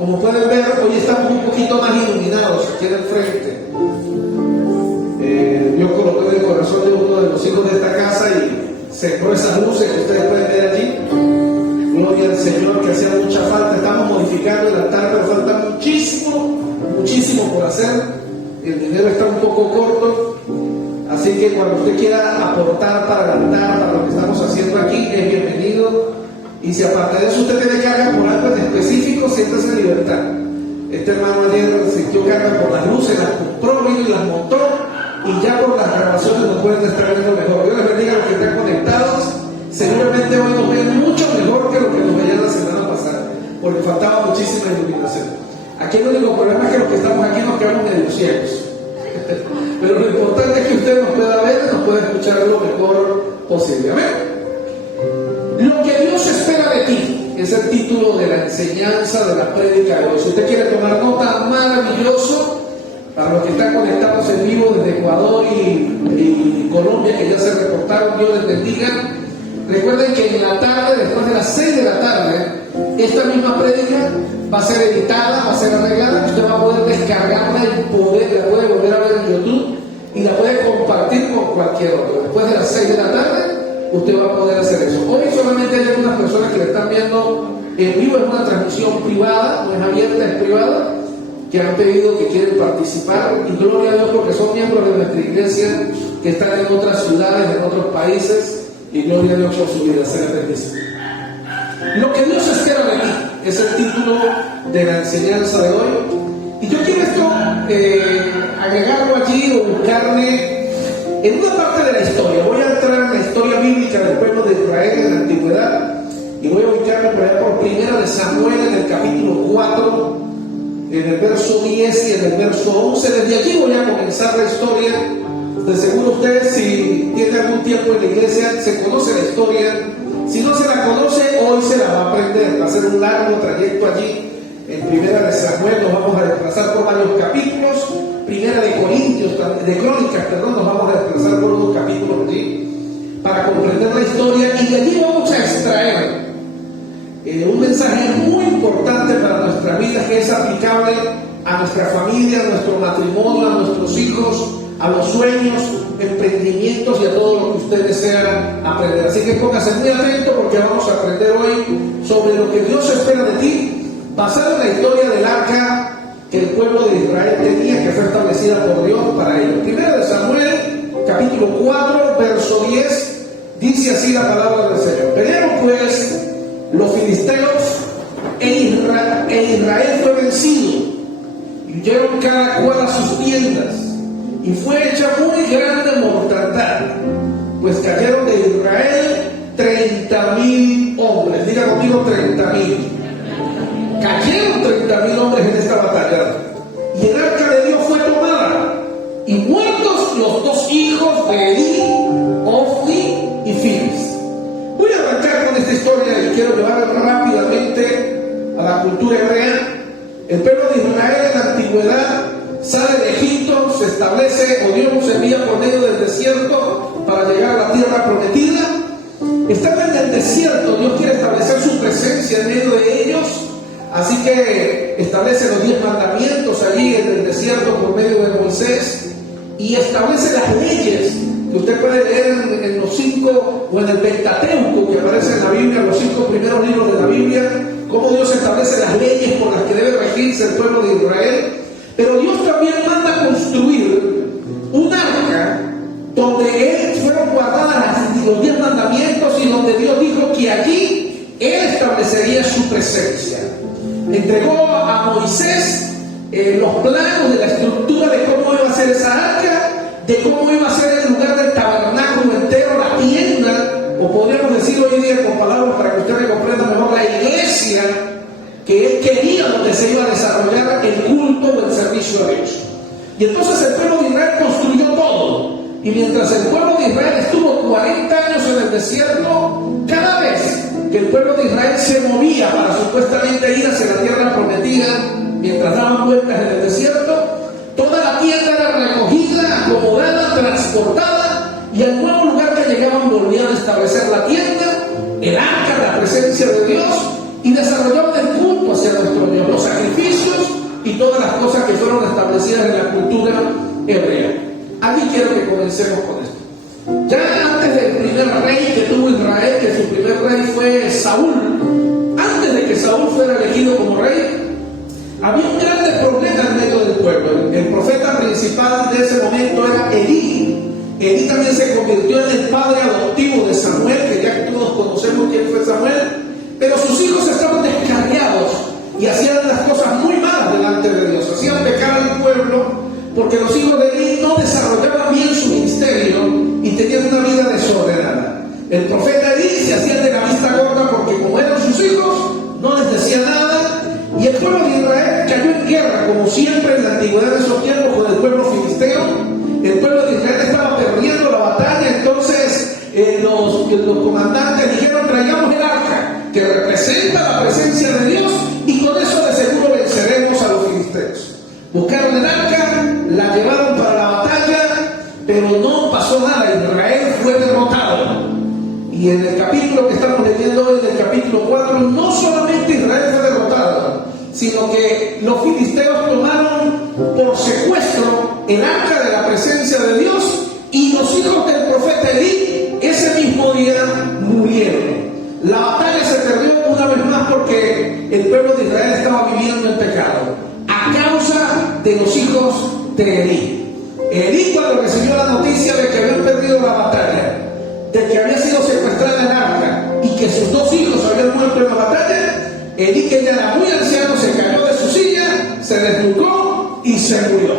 Como pueden ver, hoy estamos un poquito más iluminados aquí en el frente. Dios colocó en el corazón de uno de los hijos de esta casa y sembró esas luces que ustedes pueden ver allí. Gloria al Señor, que hacía mucha falta. Estamos modificando el altar, pero falta muchísimo por hacer. El dinero está un poco corto. Así que cuando usted quiera aportar para el altar, para lo que estamos haciendo aquí, es bienvenido. Y si aparte de eso usted tiene carga por algo en específico, siéntase en libertad. Este hermano ayer sintió carga por las luces, las compró, vino y las montó, y ya por las grabaciones nos pueden estar viendo mejor. Dios les bendiga a los que están conectados. Seguramente hoy nos ven mucho mejor que lo que nos veían la semana pasada, porque faltaba muchísima iluminación. Aquí el único problema es que los que estamos aquí nos quedamos medio ciegos. Pero lo importante es que usted nos pueda ver y nos pueda escuchar lo mejor posible. Amén. Lo que Dios espera de ti es el título de la enseñanza de la prédica de hoy. Si usted quiere tomar nota, maravilloso. Para los que están conectados en vivo desde Ecuador y Colombia, que ya se reportaron, Dios les bendiga. Recuerden que en la tarde, después de las 6 de la tarde, esta misma prédica va a ser editada, va a ser arreglada. Usted va a poder descargarla y la puede volver a ver en YouTube y la puede compartir con cualquier otro. Después de las 6 de la tarde, usted va a poder hacer eso. Hoy solamente hay algunas personas que le están viendo en vivo, es una transmisión privada, no es abierta, es privada, que han pedido que quieren participar, y gloria a Dios porque son miembros de nuestra iglesia que están en otras ciudades, en otros países, y gloria a Dios por su vida. Se les bendice. Lo que Dios espera de mí es el título de la enseñanza de hoy, y yo quiero esto agregarlo allí o buscarle en una parte de la historia. Voy a entrar en la historia bíblica del pueblo de Israel en la antigüedad y voy a ubicarme por allá por Primera de Samuel en el capítulo 4, en el verso 10 y en el verso 11. Desde allí voy a comenzar la historia. De seguro ustedes, si tienen algún tiempo en la iglesia, se conoce la historia. Si no se la conoce, hoy se la va a aprender. Va a ser un largo trayecto allí. En Primera de Samuel nos vamos a desplazar por varios capítulos. Primera de Crónicas, nos vamos a desplazar por unos capítulos allí para comprender la historia, y de allí vamos a extraer un mensaje muy importante para nuestra vida, que es aplicable a nuestra familia, a nuestro matrimonio, a nuestros hijos, a los sueños, emprendimientos y a todo lo que usted desea aprender. Así que póngase muy atento porque vamos a aprender hoy sobre lo que Dios espera de ti, basado en la historia del arca que el pueblo de Israel tenía, que fue establecida por Dios para ellos. Primera de Samuel, capítulo 4, verso 10, dice así la palabra del Señor. Pelearon pues los filisteos e Israel fue vencido, y huyeron cada cual a sus tiendas, y fue hecha muy grande mortandad, pues cayeron de Israel 30,000 hombres. Diga conmigo, 30,000. Cayeron 30,000 hombres en esta batalla, y el arca de Dios fue tomada, y muertos los dos hijos de Eli, Ofni y Finis. Voy a arrancar con esta historia y quiero llevar rápidamente a la cultura hebrea. El pueblo de Israel en la antigüedad sale de Egipto, se establece, o Dios nos envía por medio del desierto para llegar a la tierra prometida. Estando en el desierto, Dios quiere establecer su presencia en medio de ellos. Así que establece los 10 mandamientos allí en el desierto por medio de Moisés, y establece las leyes que usted puede leer en los 5 o en el Pentateuco que aparece en la Biblia, los 5 primeros libros de la Biblia, cómo Dios establece las leyes por las que debe regirse el pueblo de Israel. Pero Dios también manda construir un arca donde fueron guardadas los 10 mandamientos, y donde Dios dijo que allí Él establecería su presencia. Entregó a Moisés los planos de la estructura de cómo iba a ser esa arca, de cómo iba a ser el lugar del tabernáculo entero, la tienda, o podríamos decir hoy día con palabras para que usted me comprenda mejor, la iglesia que Él quería, donde se iba a desarrollar el culto o el servicio a Dios. Y entonces el pueblo de Israel construyó todo, y mientras el pueblo de Israel estuvo 40 años en el desierto, cada vez que el pueblo de Israel se movía para supuestamente ir hacia la tierra prometida, mientras daban vueltas en el desierto, toda la tierra era recogida, acomodada, transportada, y al nuevo lugar que llegaban volvían a establecer la tienda, el arca, la presencia de Dios, y desarrollaban el culto hacia nuestro Dios, los sacrificios todas las cosas que fueron establecidas en la cultura hebrea. Aquí quiero que comencemos con esto. Ya antes del primer rey que tuvo Israel, que su primer rey fue Saúl, antes de que Saúl fuera elegido como rey, había un grande problema en medio del pueblo. El profeta principal de ese momento era Elí. Elí también se convirtió en el padre adoptivo de Samuel, que ya que todos conocemos quién fue Samuel, pero sus hijos estaban descarriados y hacían las cosas muy malas delante de Dios, hacían pecar al pueblo, porque los hijos de Elí no desarrollaban bien su ministerio y tenían una vida desordenada. El profeta Elí se hacía de la vista gorda porque como eran sus hijos, no les decía nada, y el pueblo de Israel cayó en guerra, como siempre en la antigüedad de esos tiempos, con el pueblo filisteo. El pueblo de Israel estaba perdiendo la batalla, entonces los comandantes dijeron: traigamos el arca, que representa la presencia de Dios, y con eso de seguro venceremos a los filisteos. Buscaron el arca, la llevaron para la batalla, pero no pasó nada. Israel fue derrotado. Y en el capítulo que estamos leyendo hoy, en el capítulo 4, no solamente Israel fue derrotado, sino que los filisteos tomaron por secuestro el arca de la presencia de Dios, y los hijos del profeta Elí ese mismo día murieron. La batalla se perdió una vez más porque el pueblo de Israel estaba viviendo en pecado a causa de los hijos de Elí. Elí, cuando recibió la noticia de que habían perdido la batalla, de que había sido secuestrada el arca y que sus dos hijos habían muerto en la batalla, Elí, que ya era muy anciano, se cayó de su silla, se desnucó y se murió.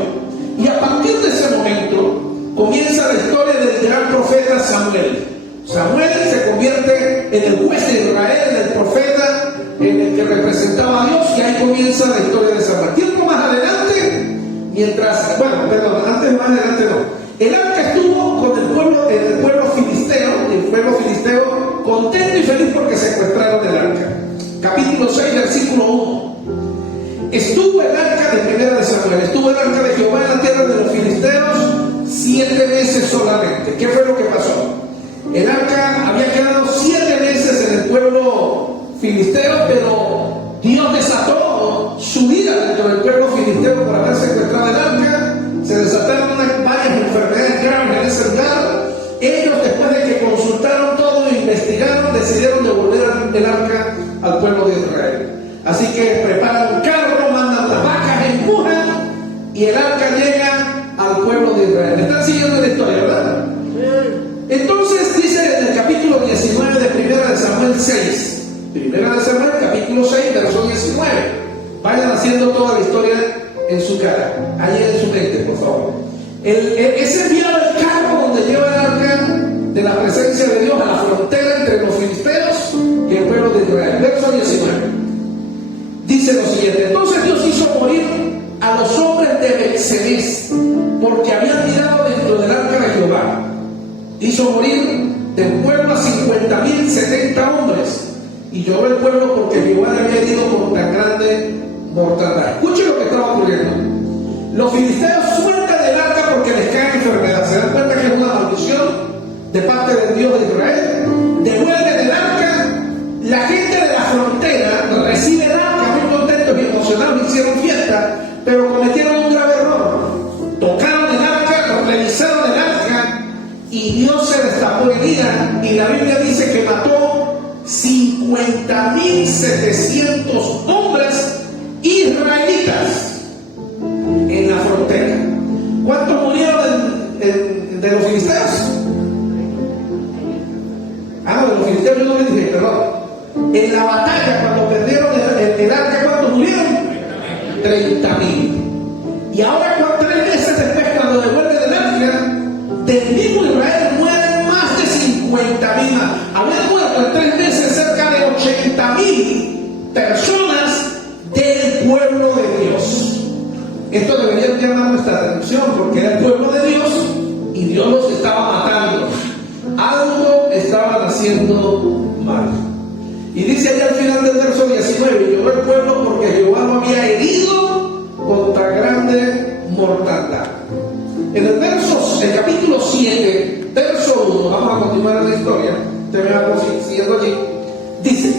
Y a partir de ese momento comienza la historia del gran profeta Samuel. Samuel se convierte en el juez de Israel, en el profeta, en el que representaba a Dios, y ahí comienza la historia de Samuel. Tiempo más adelante, más adelante no. El arca estuvo con el pueblo filisteo, y el pueblo filisteo contento y feliz porque secuestraron el arca. Capítulo 6, versículo 1. Estuvo el arca de primera de Samuel, estuvo el arca de Jehová en la tierra de los filisteos 7 meses solamente. ¿Qué fue lo que pasó? El arca había quedado 7 meses en el pueblo filisteo, pero Dios desató su ira dentro del pueblo filisteo por haber secuestrado el arca. Se desataron varias enfermedades graves en ese lugar. Ellos, después de que consultaron todo e investigaron, decidieron devolver el arca al pueblo de Israel. Así que preparan un carro, mandan las vacas, empujan, y el arca llega al pueblo de Israel. ¿Están siguiendo la historia, verdad? Entonces dice en el capítulo 19 de Primera de Samuel 6, Primera de Samuel capítulo 6, verso 19. Vayan haciendo toda la historia en su cara, ahí en su mente, por favor. Es enviado el carro donde lleva el arca de la presencia de Dios a la frontera entre los filisteos y el pueblo de Israel. Verso 19. Dice lo siguiente: entonces Dios hizo morir a los hombres de Bet-Semes, porque habían mirado dentro del arca de Jehová. Hizo morir del pueblo a 50,070 hombres, y lloró el pueblo porque Jehová le había herido con tan grande mortandad. Escuchen lo que estaba ocurriendo. Los filisteos sueltan el arca porque les cae enfermedad. Se dan cuenta que es una maldición de parte del Dios de Israel. Devuelven el arca. La gente de la frontera recibe el arca muy contentos y emocionados, hicieron fiesta, pero cometieron un grave error. Tocaron el arca, revisaron el arca, y Dios se destapó en ira, y la Biblia dice que mató 50,700 hombres israelitas en la frontera. ¿Cuántos murieron de los filisteos? De los filisteos yo no les dije, perdón. En la batalla, cuando perdieron el arca, ¿cuántos murieron? 30,000. Y ahora, 3 meses después, cuando devuelven el arca, del mismo Israel mueren más de 50,000 más. Habían muerto en 3 meses cerca de 80,000 personas del pueblo de Dios. Esto debería llamar nuestra atención porque era el pueblo de Dios y Dios los estaba matando. Algo estaban haciendo mal. Y dice allá al final del verso 19: y lloró el pueblo porque Jehová lo había herido con tan grande mortandad. En el capítulo 7, verso 1, vamos a continuar la historia, usted me va siguiendo allí, dice: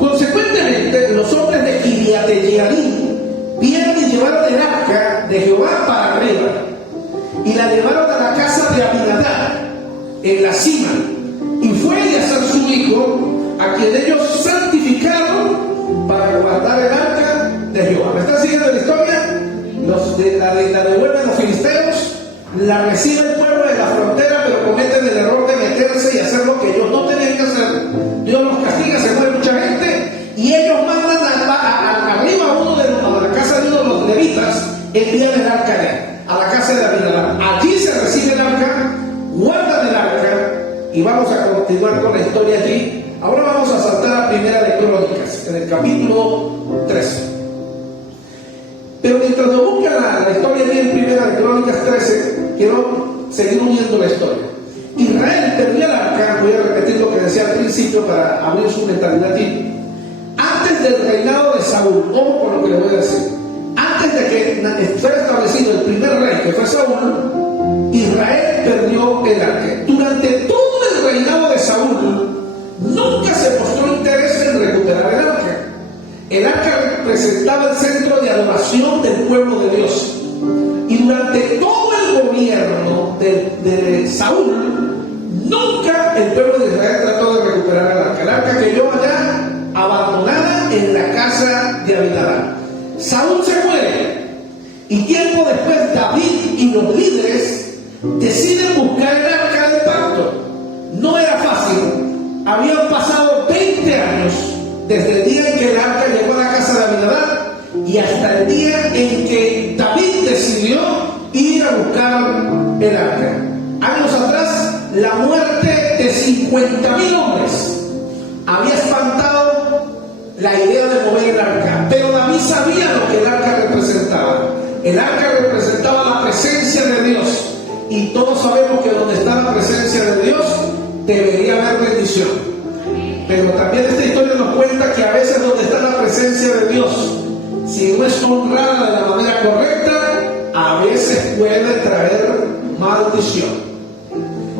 consecuentemente los hombres de Kiriat Jearim vieron llevaron a la casa de Abinadab, en la cima, y fue Eleazar su hijo, a quien ellos santificaron para guardar el arca de Jehová. ¿Me están siguiendo la historia? La devuelven los filisteos, la recibe el pueblo de la frontera, pero cometen el error de meterse y hacer lo que ellos no tenían que hacer. Dios los castiga, se muere mucha gente, y ellos mandan arriba a la casa de uno de los levitas, envían el arca a la casa de Abinadab. Allí se recibe el arca, guardan el arca, y vamos a continuar con la historia allí. Ahora vamos a saltar a Primera de Crónicas, en el capítulo 13. Pero mientras nos buscan la historia allí en Primera de Crónicas 13, quiero seguir uniendo la historia. Israel perdió el arca, voy a repetir lo que decía al principio para abrir su mentalidad aquí. Antes del reinado de Saúl, ojo con lo que le voy a decir, antes de que fuera establecido el primer rey, que fue Saúl, Israel perdió el arca. Durante todo el reinado de Saúl, nunca se mostró interés en recuperar el arca. El arca representaba el centro de adoración del pueblo de Dios. Y durante todo el gobierno de Saúl, nunca el pueblo de Israel trató de recuperar el arca. El arca quedó allá abandonada en la casa de Abinadab. Saúl se muere, y tiempo después David y los líderes deciden buscar el arca del pacto. No era fácil. Habían pasado 20 años desde el día en que el arca llegó a la casa de Abinadab y hasta el día en que David decidió ir a buscar el arca. Años atrás, la muerte de 50,000 hombres había espantado la idea de mover el arca, pero David sabía lo que el arca representaba. El arca representaba la presencia de Dios, y todos sabemos que donde está la presencia de Dios debería haber bendición. Pero también esta historia nos cuenta que a veces donde está la presencia de Dios, si no es honrada de la manera correcta, a veces puede traer maldición.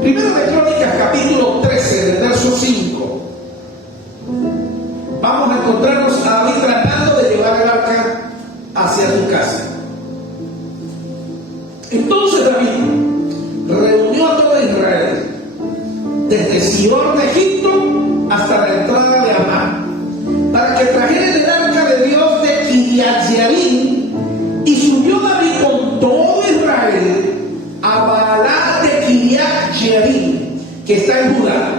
Primero de Crónicas capítulo 13, del verso 5. Vamos a encontrarnos a David tratando de llevar el arca hacia su casa. Entonces David reunió a todo Israel, desde Sión de Egipto hasta la entrada de Amán, para que trajeran el arca de Dios de Kiriat Jearim, y subió David con todo Israel a Baalá de Kiriat Jearim, que está en Judá,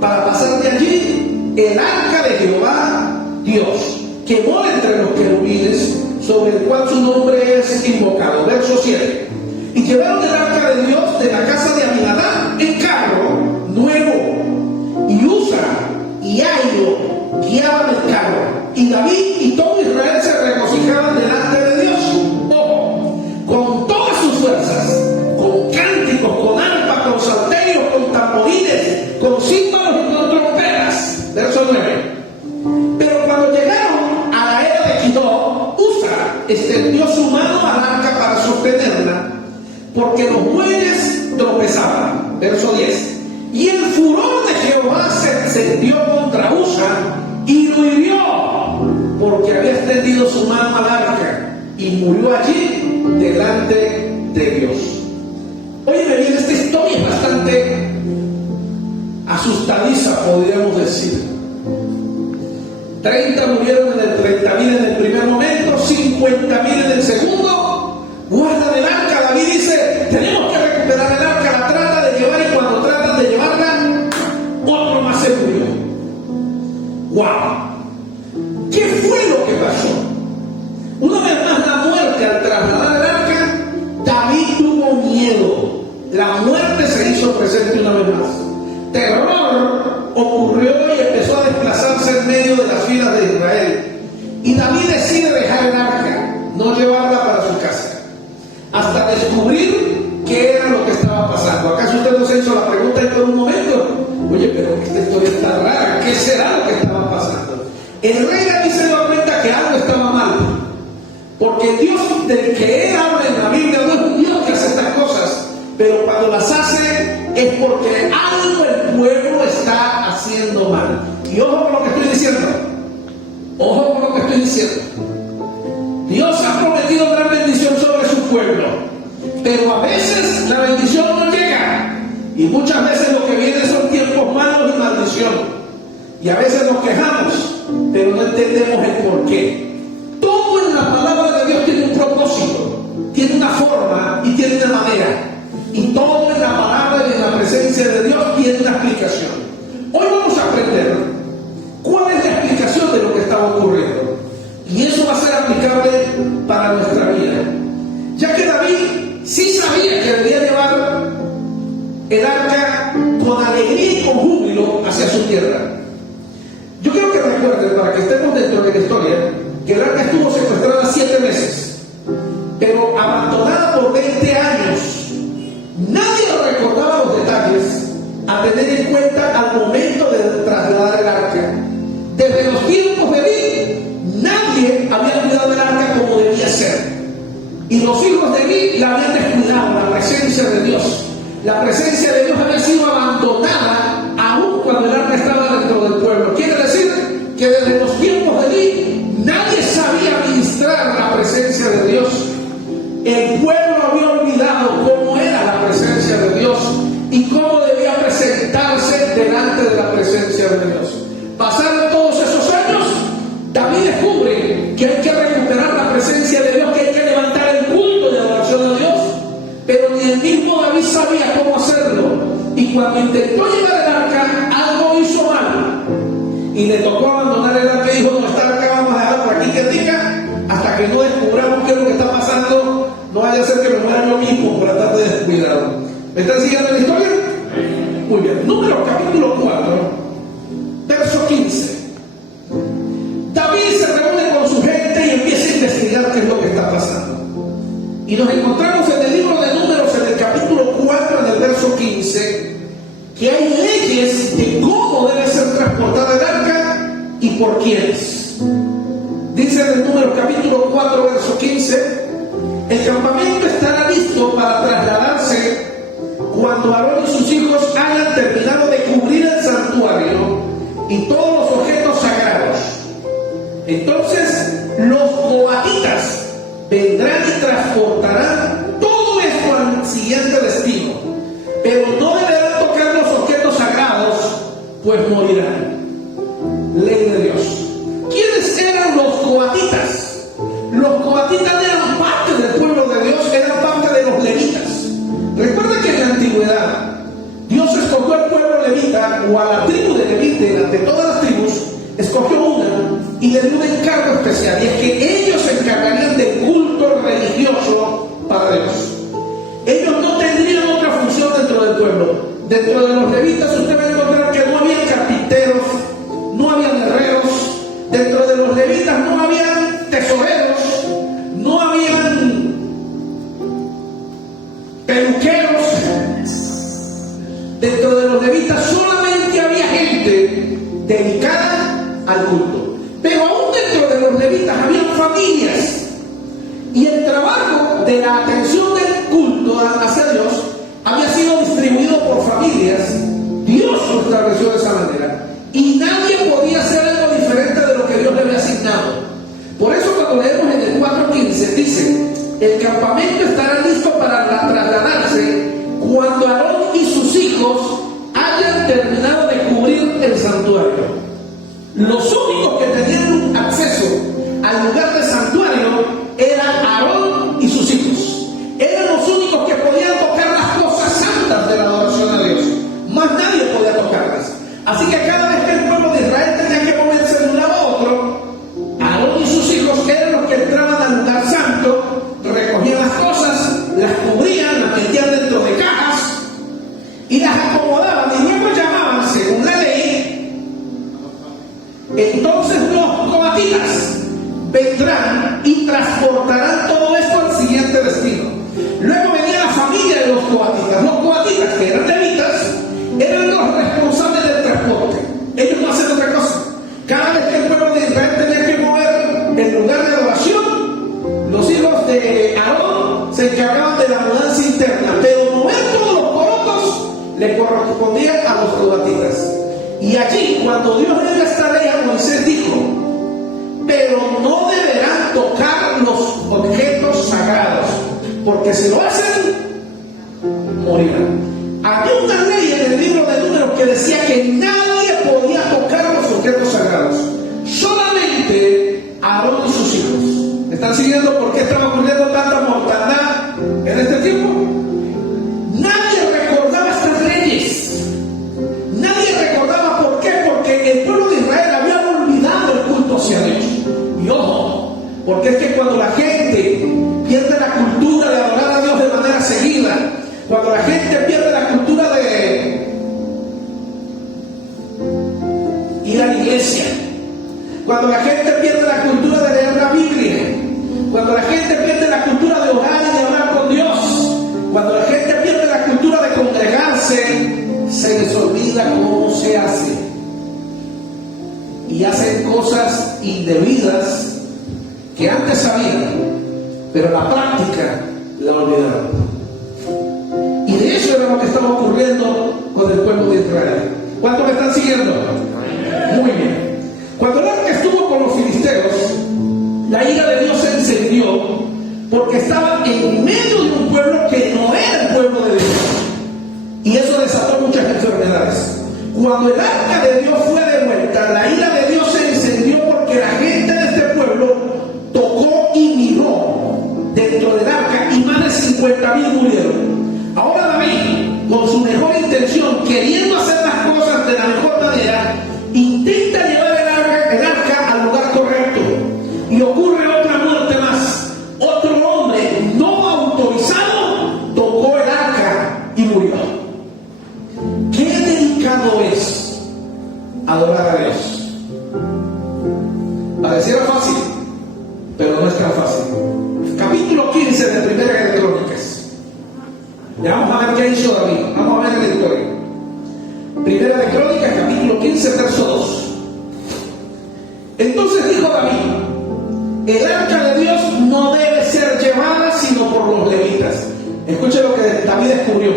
para pasar de allí el arca de Jehová Dios, que mora entre los querubines, sobre el cual su nombre es invocado. Verso 7. Y llevaron el arca de Dios de la casa de Abinadab en carro nuevo, y Uza y Aio guiaban el carro, y David y todo Israel se regocijaban delante de Dios, ojo, con todas sus fuerzas, con cánticos, con arpa, con salterios, con tamborines, con címbalos y con trompetas. Verso 9. Pero cuando llegaron a la era de Quidó, Uza extendió su mano al arca para sostenerla, porque los bueyes tropezaban. Verso 10. Y el furor de Jehová se encendió contra Uza y lo hirió, porque había extendido su mano al arca, y murió allí delante de Dios. Óyeme bien, esta historia es bastante asustadiza, podríamos decir. 30 murieron 30,000 en el primer momento, 50,000 en el segundo. Guardan el arca. David dice: tenemos que recuperar el arca. La trata de llevar, y cuando tratan de llevarla, otro más se murió. ¡Wow! ¿Qué fue lo que pasó? Una vez más, la muerte, al trasladar el arca, David tuvo miedo. La muerte se hizo presente una vez más. Terror ocurrió y empezó a desplazarse en medio de las filas de Israel. Y David decide dejar el arca, no llevarla para su casa, hasta descubrir qué era lo que estaba pasando. ¿Acaso usted no se hizo la pregunta en todo un momento? Oye, pero esta historia está rara, ¿qué será lo que estaba pasando? El rey David se dio cuenta que algo estaba mal, porque Dios del que él habla en la Biblia no es un Dios que hace estas cosas, pero cuando las hace es porque algo el pueblo está haciendo mal. Y ojo con lo que estoy diciendo, ojo con lo que estoy diciendo. Dios ha prometido gran bendición sobre su pueblo, pero a veces la bendición no llega. Y muchas veces lo que viene son tiempos malos y maldición. Y a veces nos quejamos, pero no entendemos el porqué. Todo en la palabra de Dios tiene un propósito, tiene una forma y tiene una manera. Y todo en la palabra y en la presencia de Dios tiene una explicación. Hoy vamos a aprender cuál es la explicación de lo que está ocurriendo. Y eso va a ser aplicable para nuestra vida. Ya que David sí sabía que debía llevar el arca con alegría y con júbilo hacia su tierra. Yo quiero que recuerden, para que estemos dentro de la historia, que el arca estuvo secuestrada 7 meses, pero abandonada por 20 años. Nadie recordaba los detalles a tener en cuenta al momento de trasladar el arca. Desde los tiempos de David, nadie había cuidado el arca como debía ser. Y los hijos de David la habían descuidado, la presencia de Dios. La presencia de Dios había sido abandonada aún cuando el arca estaba dentro del pueblo. Quiere decir que desde los tiempos de David nadie sabía administrar la presencia de Dios. El pueblo había olvidado cómo era la presencia de Dios y cómo debía presentarse delante de la presencia de Dios. Pasaron todos esos años, David descubre que hay que recuperar la presencia de Dios, que hay que levantar el culto de adoración a Dios, pero ni el mismo David sabía cómo hacerlo. Y cuando intentó llevar el arca, algo hizo mal y le tocó abandonar el arca y dijo: no, esta arca vamos a dejar por aquí quietica hasta que no descubramos qué es lo que está pasando. No vaya a ser que me muera yo mismo por estar de descuidado. ¿Me están siguiendo la historia? Muy bien. Números capítulo 4, verso 15. David se reúne con su gente y empieza a investigar qué es lo que está pasando. Y nos encontramos en el libro de Números, en el capítulo 4, en el verso 15, que hay leyes de cómo debe ser transportada el arca y por quiénes. Dice en el Números capítulo 4, verso 15: el campamento estará listo para trasladarse cuando Aarón y sus hijos hayan terminado de cubrir el santuario y todos los objetos sagrados. Entonces los coatitas vendrán y transportarán todo esto al siguiente destino, pero no deberán tocar los objetos sagrados, pues morirán. Ley de Dios. ¿Quiénes eran los coatitas? Los coatitas eran parte del pueblo de Dios, eran parte de los levitas. Recuerda que en la antigüedad Dios escogió al pueblo levita, o a la tribu de Leví, de todas las tribus, escogió una y le dio un encargo especial, y es que ellos se encargarían del culto religioso para Dios. Ellos no tendrían otra función dentro del pueblo. Dentro de los levitas usted va a encontrar que no había carpinteros, no había herreros. Dentro de los levitas no habían tesoreros, no habían peluqueros. Dentro de los levitas solamente había gente dedicada al culto. Pero aún dentro de los levitas habían familias, y el trabajo de la atención del culto hacia Dios había sido distribuido por familias. Dios lo estableció de esa manera, y nadie podía hacer algo diferente de lo que Dios le había asignado. Por eso cuando leemos en el 4:15 dice: el campamento estará listo para trasladarse cuando Aarón y sus hijos hayan terminado de cubrir el santuario. Los únicos que tenían acceso al lugar del santuario eran Aarón y sus hijos. Eran los únicos que podían tocar las cosas santas de la adoración a Dios. Más nadie podía tocarlas. Así que cada vez que el pueblo de Israel tenía que moverse de un lado a otro, Aarón y sus hijos eran los que entraban al lugar santo, recogían las cosas, las cubrían, las metían dentro de cajas y las acomodaban, y luego llamaban, según la ley. Entonces los coatitas vendrán y transportarán todo esto al siguiente destino. Luego venía la familia de los coatitas. Los coatitas, que eran levitas, eran los responsables del transporte. Ellos no hacen otra cosa. Cada vez que el pueblo de Israel tenía que mover el lugar de adoración, los hijos de Aarón se encargaban de la mudanza interna, pero mover todos los corotos le correspondía a los coatitas. Y allí, cuando Dios le dio esta ley a Moisés, dijo: pero no deberán tocar los objetos sagrados, porque si lo hacen, una ley en el libro de Números que decía que nadie podía tocar los objetos sagrados, solamente Aarón y sus hijos. ¿Están siguiendo por qué estaba ocurriendo tanta mortandad en este tiempo? Nadie recordaba estas leyes. Nadie recordaba por qué, porque el pueblo de Israel había olvidado el culto hacia Dios. Y ojo, porque es que cuando la gente pierde la cultura de adorar a Dios de manera seguida, cuando la gente pierde la cultura de ir a la iglesia, cuando la gente pierde la cultura de leer la Biblia, cuando la gente pierde la cultura de orar y de hablar con Dios, cuando la gente pierde la cultura de congregarse, se les olvida cómo se hace y hacen cosas indebidas que antes sabían, pero la práctica la olvidaron. Y de eso era lo que estaba ocurriendo con el pueblo de Israel. ¿Cuántos me están siguiendo? Muy bien. Cuando el arca estuvo con los filisteos, la ira de Dios se encendió porque estaban en medio de un pueblo que no era el pueblo de Dios. Y eso desató muchas enfermedades. Cuando el arca de Dios fue de vuelta, la ira de Dios se encendió porque la gente de este pueblo tocó y miró dentro del arca y más de 50,000 murieron. Ahora David, con su mejor intención, queriendo hacer las cosas de la mejor manera, intenta llevar el arca al lugar correcto. Y ocurre otra muerte más. Otro hombre no autorizado tocó el arca y murió. Qué delicado es adorar a Dios. Pareciera fácil, pero no es tan fácil. Capítulo 15 de Primera de Crónicas. Ya vamos a ver qué hizo David. Vamos a ver la historia. Primera de Crónicas, capítulo 15, verso 2. Entonces dijo David: el arca de Dios no debe ser llevada sino por los levitas. Escuche lo que David descubrió.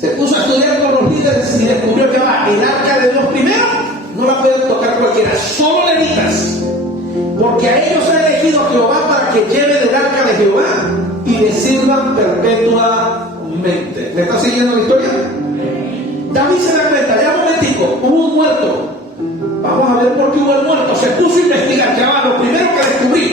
Se puso a estudiar con los líderes y descubrió que el arca de Dios primero no la pueden tocar cualquiera, solo levitas, porque a ellos ha elegido Jehová para que lleven el arca de Jehová y le sirvan perpetuamente. ¿Le está siguiendo la historia? David se da cuenta, ya un momentico, hubo un muerto. Vamos a ver por qué hubo el muerto. Se puso a investigar. Ya va, lo primero que descubrí: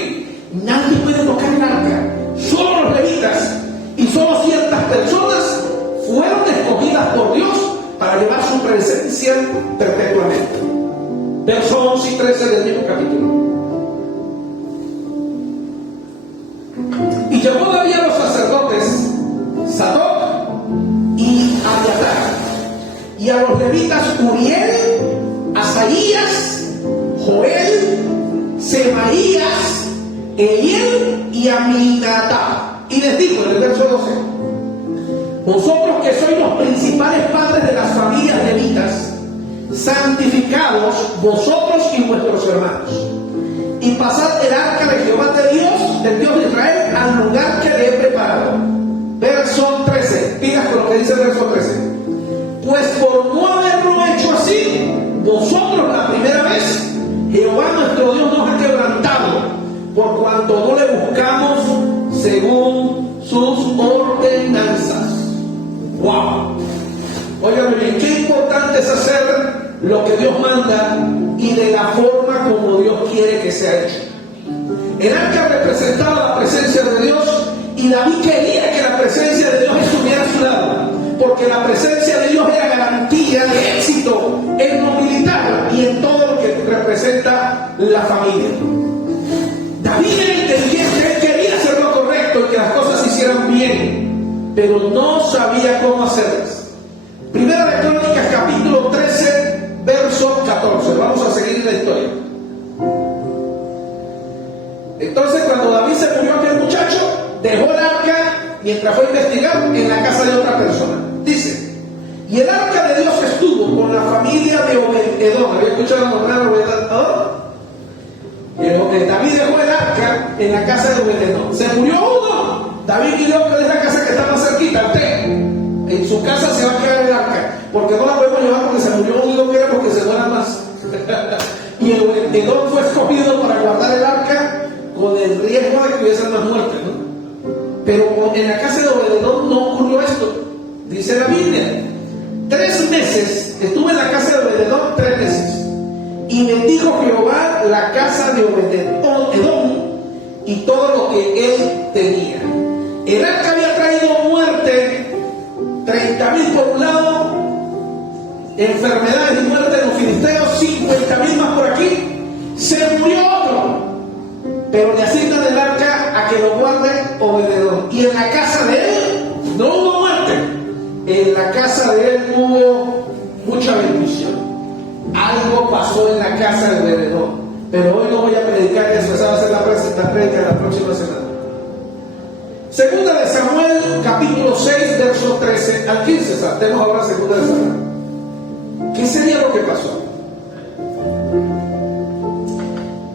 nadie puede tocar el arca, solo los levitas, y solo ciertas personas fueron escogidas por Dios para llevar su presencia perpetuamente. Versos 11 y 13 del mismo capítulo. Y llamó David a los sacerdotes Sadoc y Abiatar, y a los levitas Uriel, Asaías, Joel, Semaías, Eliel y Aminadab. Y les dijo en el verso 12: vosotros que sois los principales padres de las familias levitas, santificados vosotros y vuestros hermanos, y pasad el arca de Jehová de Dios, del Dios de Israel, al lugar que le he preparado. Verso 13, pilas con lo que dice el verso 13. Pues por no haberlo hecho así, vosotros la primera vez, Jehová nuestro Dios nos ha quebrantado, por cuanto no le buscamos según sus ordenanzas. ¡Wow! Óigame bien, qué importante es hacer lo que Dios manda y de la forma como Dios quiere que sea hecho. El arca representaba la presencia de Dios y David quería que la presencia de Dios estuviera a su lado, porque la presencia de Dios era garantía de éxito en lo militar y en todo lo que representa la familia. David era inteligente, él quería hacer lo correcto y que las cosas se hicieran bien, pero no sabía cómo hacerlas. Primera de Crónicas, capítulo 13, verso 14. Vamos a seguir la historia. Entonces, cuando David se murió, aquel muchacho dejó el arca mientras fue a investigar en la casa de otra persona. Dice: y el arca de Dios estuvo con la familia de Obed-Edom. ¿Había escuchado nombrar a Obed-Edom? David dejó el arca en la casa de Obed-Edom. Se murió uno. David pidió que es la casa que está más cerquita. Usted, en su casa se va a quedar el arca, porque no la podemos llevar porque se murió uno y no queremos que se muera más. Y el Obed-Edom fue escogido para guardar el arca con el riesgo de que hubiesen más muertes, ¿no? Pero en la casa de Obed-Edom no ocurrió esto. Dice la Biblia 3 meses, estuve en la casa de Obed-Edom 3 meses. Y bendijo Jehová la casa de Obed-Edom y todo lo que él tenía. El arca había traído muerte, 30,000 por un lado, enfermedades y muerte de los filisteos, 50,000 más por aquí. Se murió otro, pero le asignan el arca a que lo guarde Obed-Edom. Y en la casa de él no hubo muerte, en la casa de él hubo mucha bendición. Algo pasó en la casa de Obed-Edom, pero hoy no voy a predicar eso. Esa va a ser la predica de la próxima semana. Segunda de Samuel, capítulo 6, verso 13 al 15. Saltemos ahora segunda de Samuel. ¿Qué sería lo que pasó?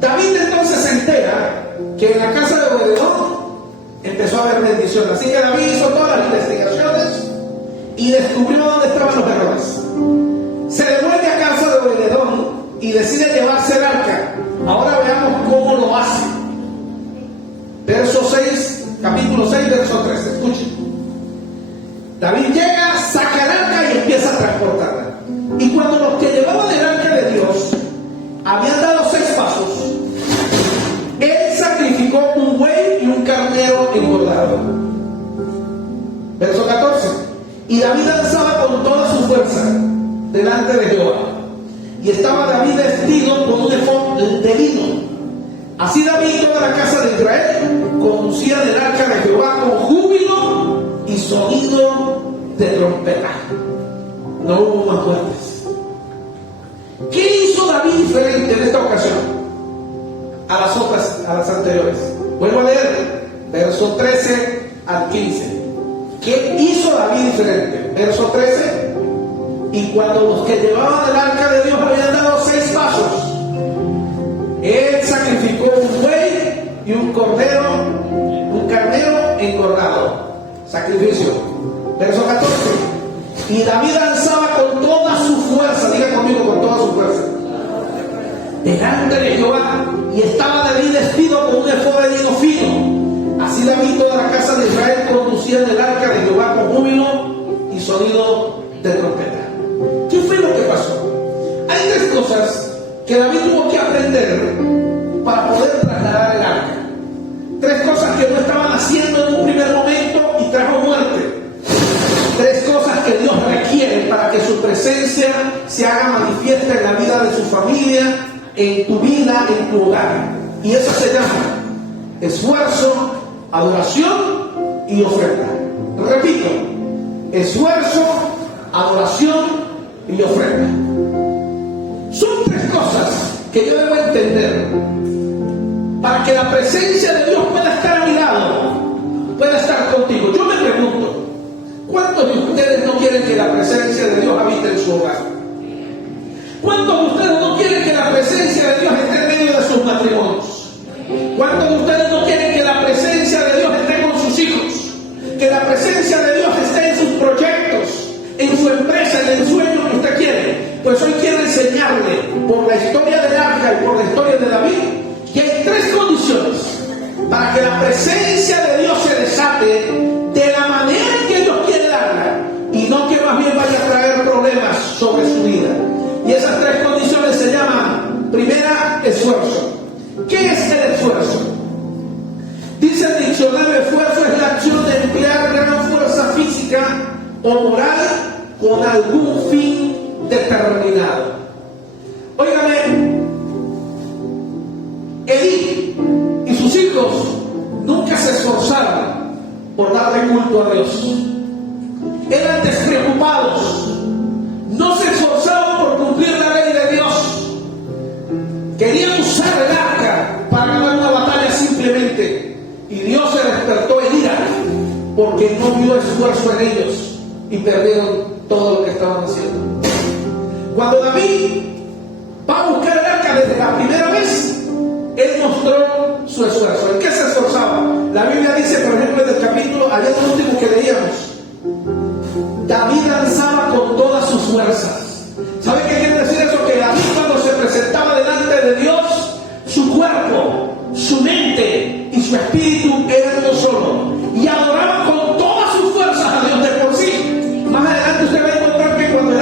David entonces se entera que en la casa de Obed-Edom empezó a haber bendición. Así que David hizo todas las investigaciones y descubrió dónde estaban los errores. Se devuelve a casa de Obed-Edom y decide llevarse el arca. Ahora veamos cómo lo hace. Verso 6, capítulo 6, verso 13. Escuchen. David llega, saca el arca y empieza a transportarla. Y cuando los que llevaban el arca de Dios habían dado 6 pasos, él sacrificó un buey y un carnero engordado. Verso 14. Y David danzaba con toda su fuerza delante de Jehová. Y estaba David vestido con un efod de lino. Así David y toda la casa de Israel conducían el arca de Jehová con júbilo y sonido de trompeta. No hubo más muertes. ¿Qué hizo David diferente en esta ocasión a las anteriores? Vuelvo a leer, verso 13 al 15. ¿Qué hizo David diferente? Verso 13. Y cuando los que llevaban el arca de Dios habían dado 6 pasos, él sacrificó un buey y un carnero engordado. Sacrificio. Verso 14. Y David danzaba con toda su fuerza, diga conmigo, con toda su fuerza, delante de Jehová, y estaba David vestido con un efod de lino fino. Así David y toda la casa de Israel conducían el arca de Jehová con júbilo y sonido de trompeta. ¿Qué fue lo que pasó? Hay 3 cosas que David tuvo que aprender para poder trasladar el arca. 3 cosas que no estaban haciendo en un primer momento y trajo muerte. 3 cosas que Dios requiere para que su presencia se haga manifiesta en la vida de su familia, en tu vida, en tu hogar. Y eso se llama esfuerzo, adoración y ofrenda. Repito, esfuerzo, adoración y ofrenda. Son 3 cosas que yo debo entender para que la presencia de Dios pueda estar a mi lado, pueda estar contigo. Yo me pregunto, ¿cuántos de ustedes no quieren que la presencia de Dios habite en su hogar? ¿Cuántos de ustedes no quieren que la presencia de Dios esté en medio de sus matrimonios? ¿Cuántos de ustedes no quieren que la presencia de Dios esté con sus hijos? Que la presencia de Dios esté en sus proyectos, en su empresa, en el sueño que usted quiere. Pues hoy quiero enseñarle, por la historia del arca y por la historia de David, que hay 3 condiciones para que la presencia de Dios se desate de la manera en que Dios quiere darla, y no que más bien vaya a traer problemas sobre su vida. Y esas 3 condiciones se llaman: primera, esfuerzo. ¿Qué es el esfuerzo? Dice el diccionario: esfuerzo es la acción de emplear gran fuerza física o moral con algún fin determinado. Óigame, Edith y sus hijos nunca se esforzaron por darle culto a Dios. Eran despreocupados, no se esforzaban por cumplir la ley de Dios. Querían usar el arca para ganar una batalla simplemente, y Dios se despertó en ira porque no vio esfuerzo en ellos y perdieron todo lo que estaban haciendo. Cuando David va a buscar el arca desde la primera vez, él mostró su esfuerzo. ¿En qué se esforzaba? La Biblia dice, por ejemplo, en el capítulo, ayer el último que leíamos, David danzaba con todas sus fuerzas. ¿Sabe qué quiere decir eso? Que David, cuando se presentaba delante de Dios, su cuerpo, su mente y su espíritu eran uno solo, y adoraba con todas sus fuerzas a Dios de por sí. Más adelante usted va a encontrar que cuando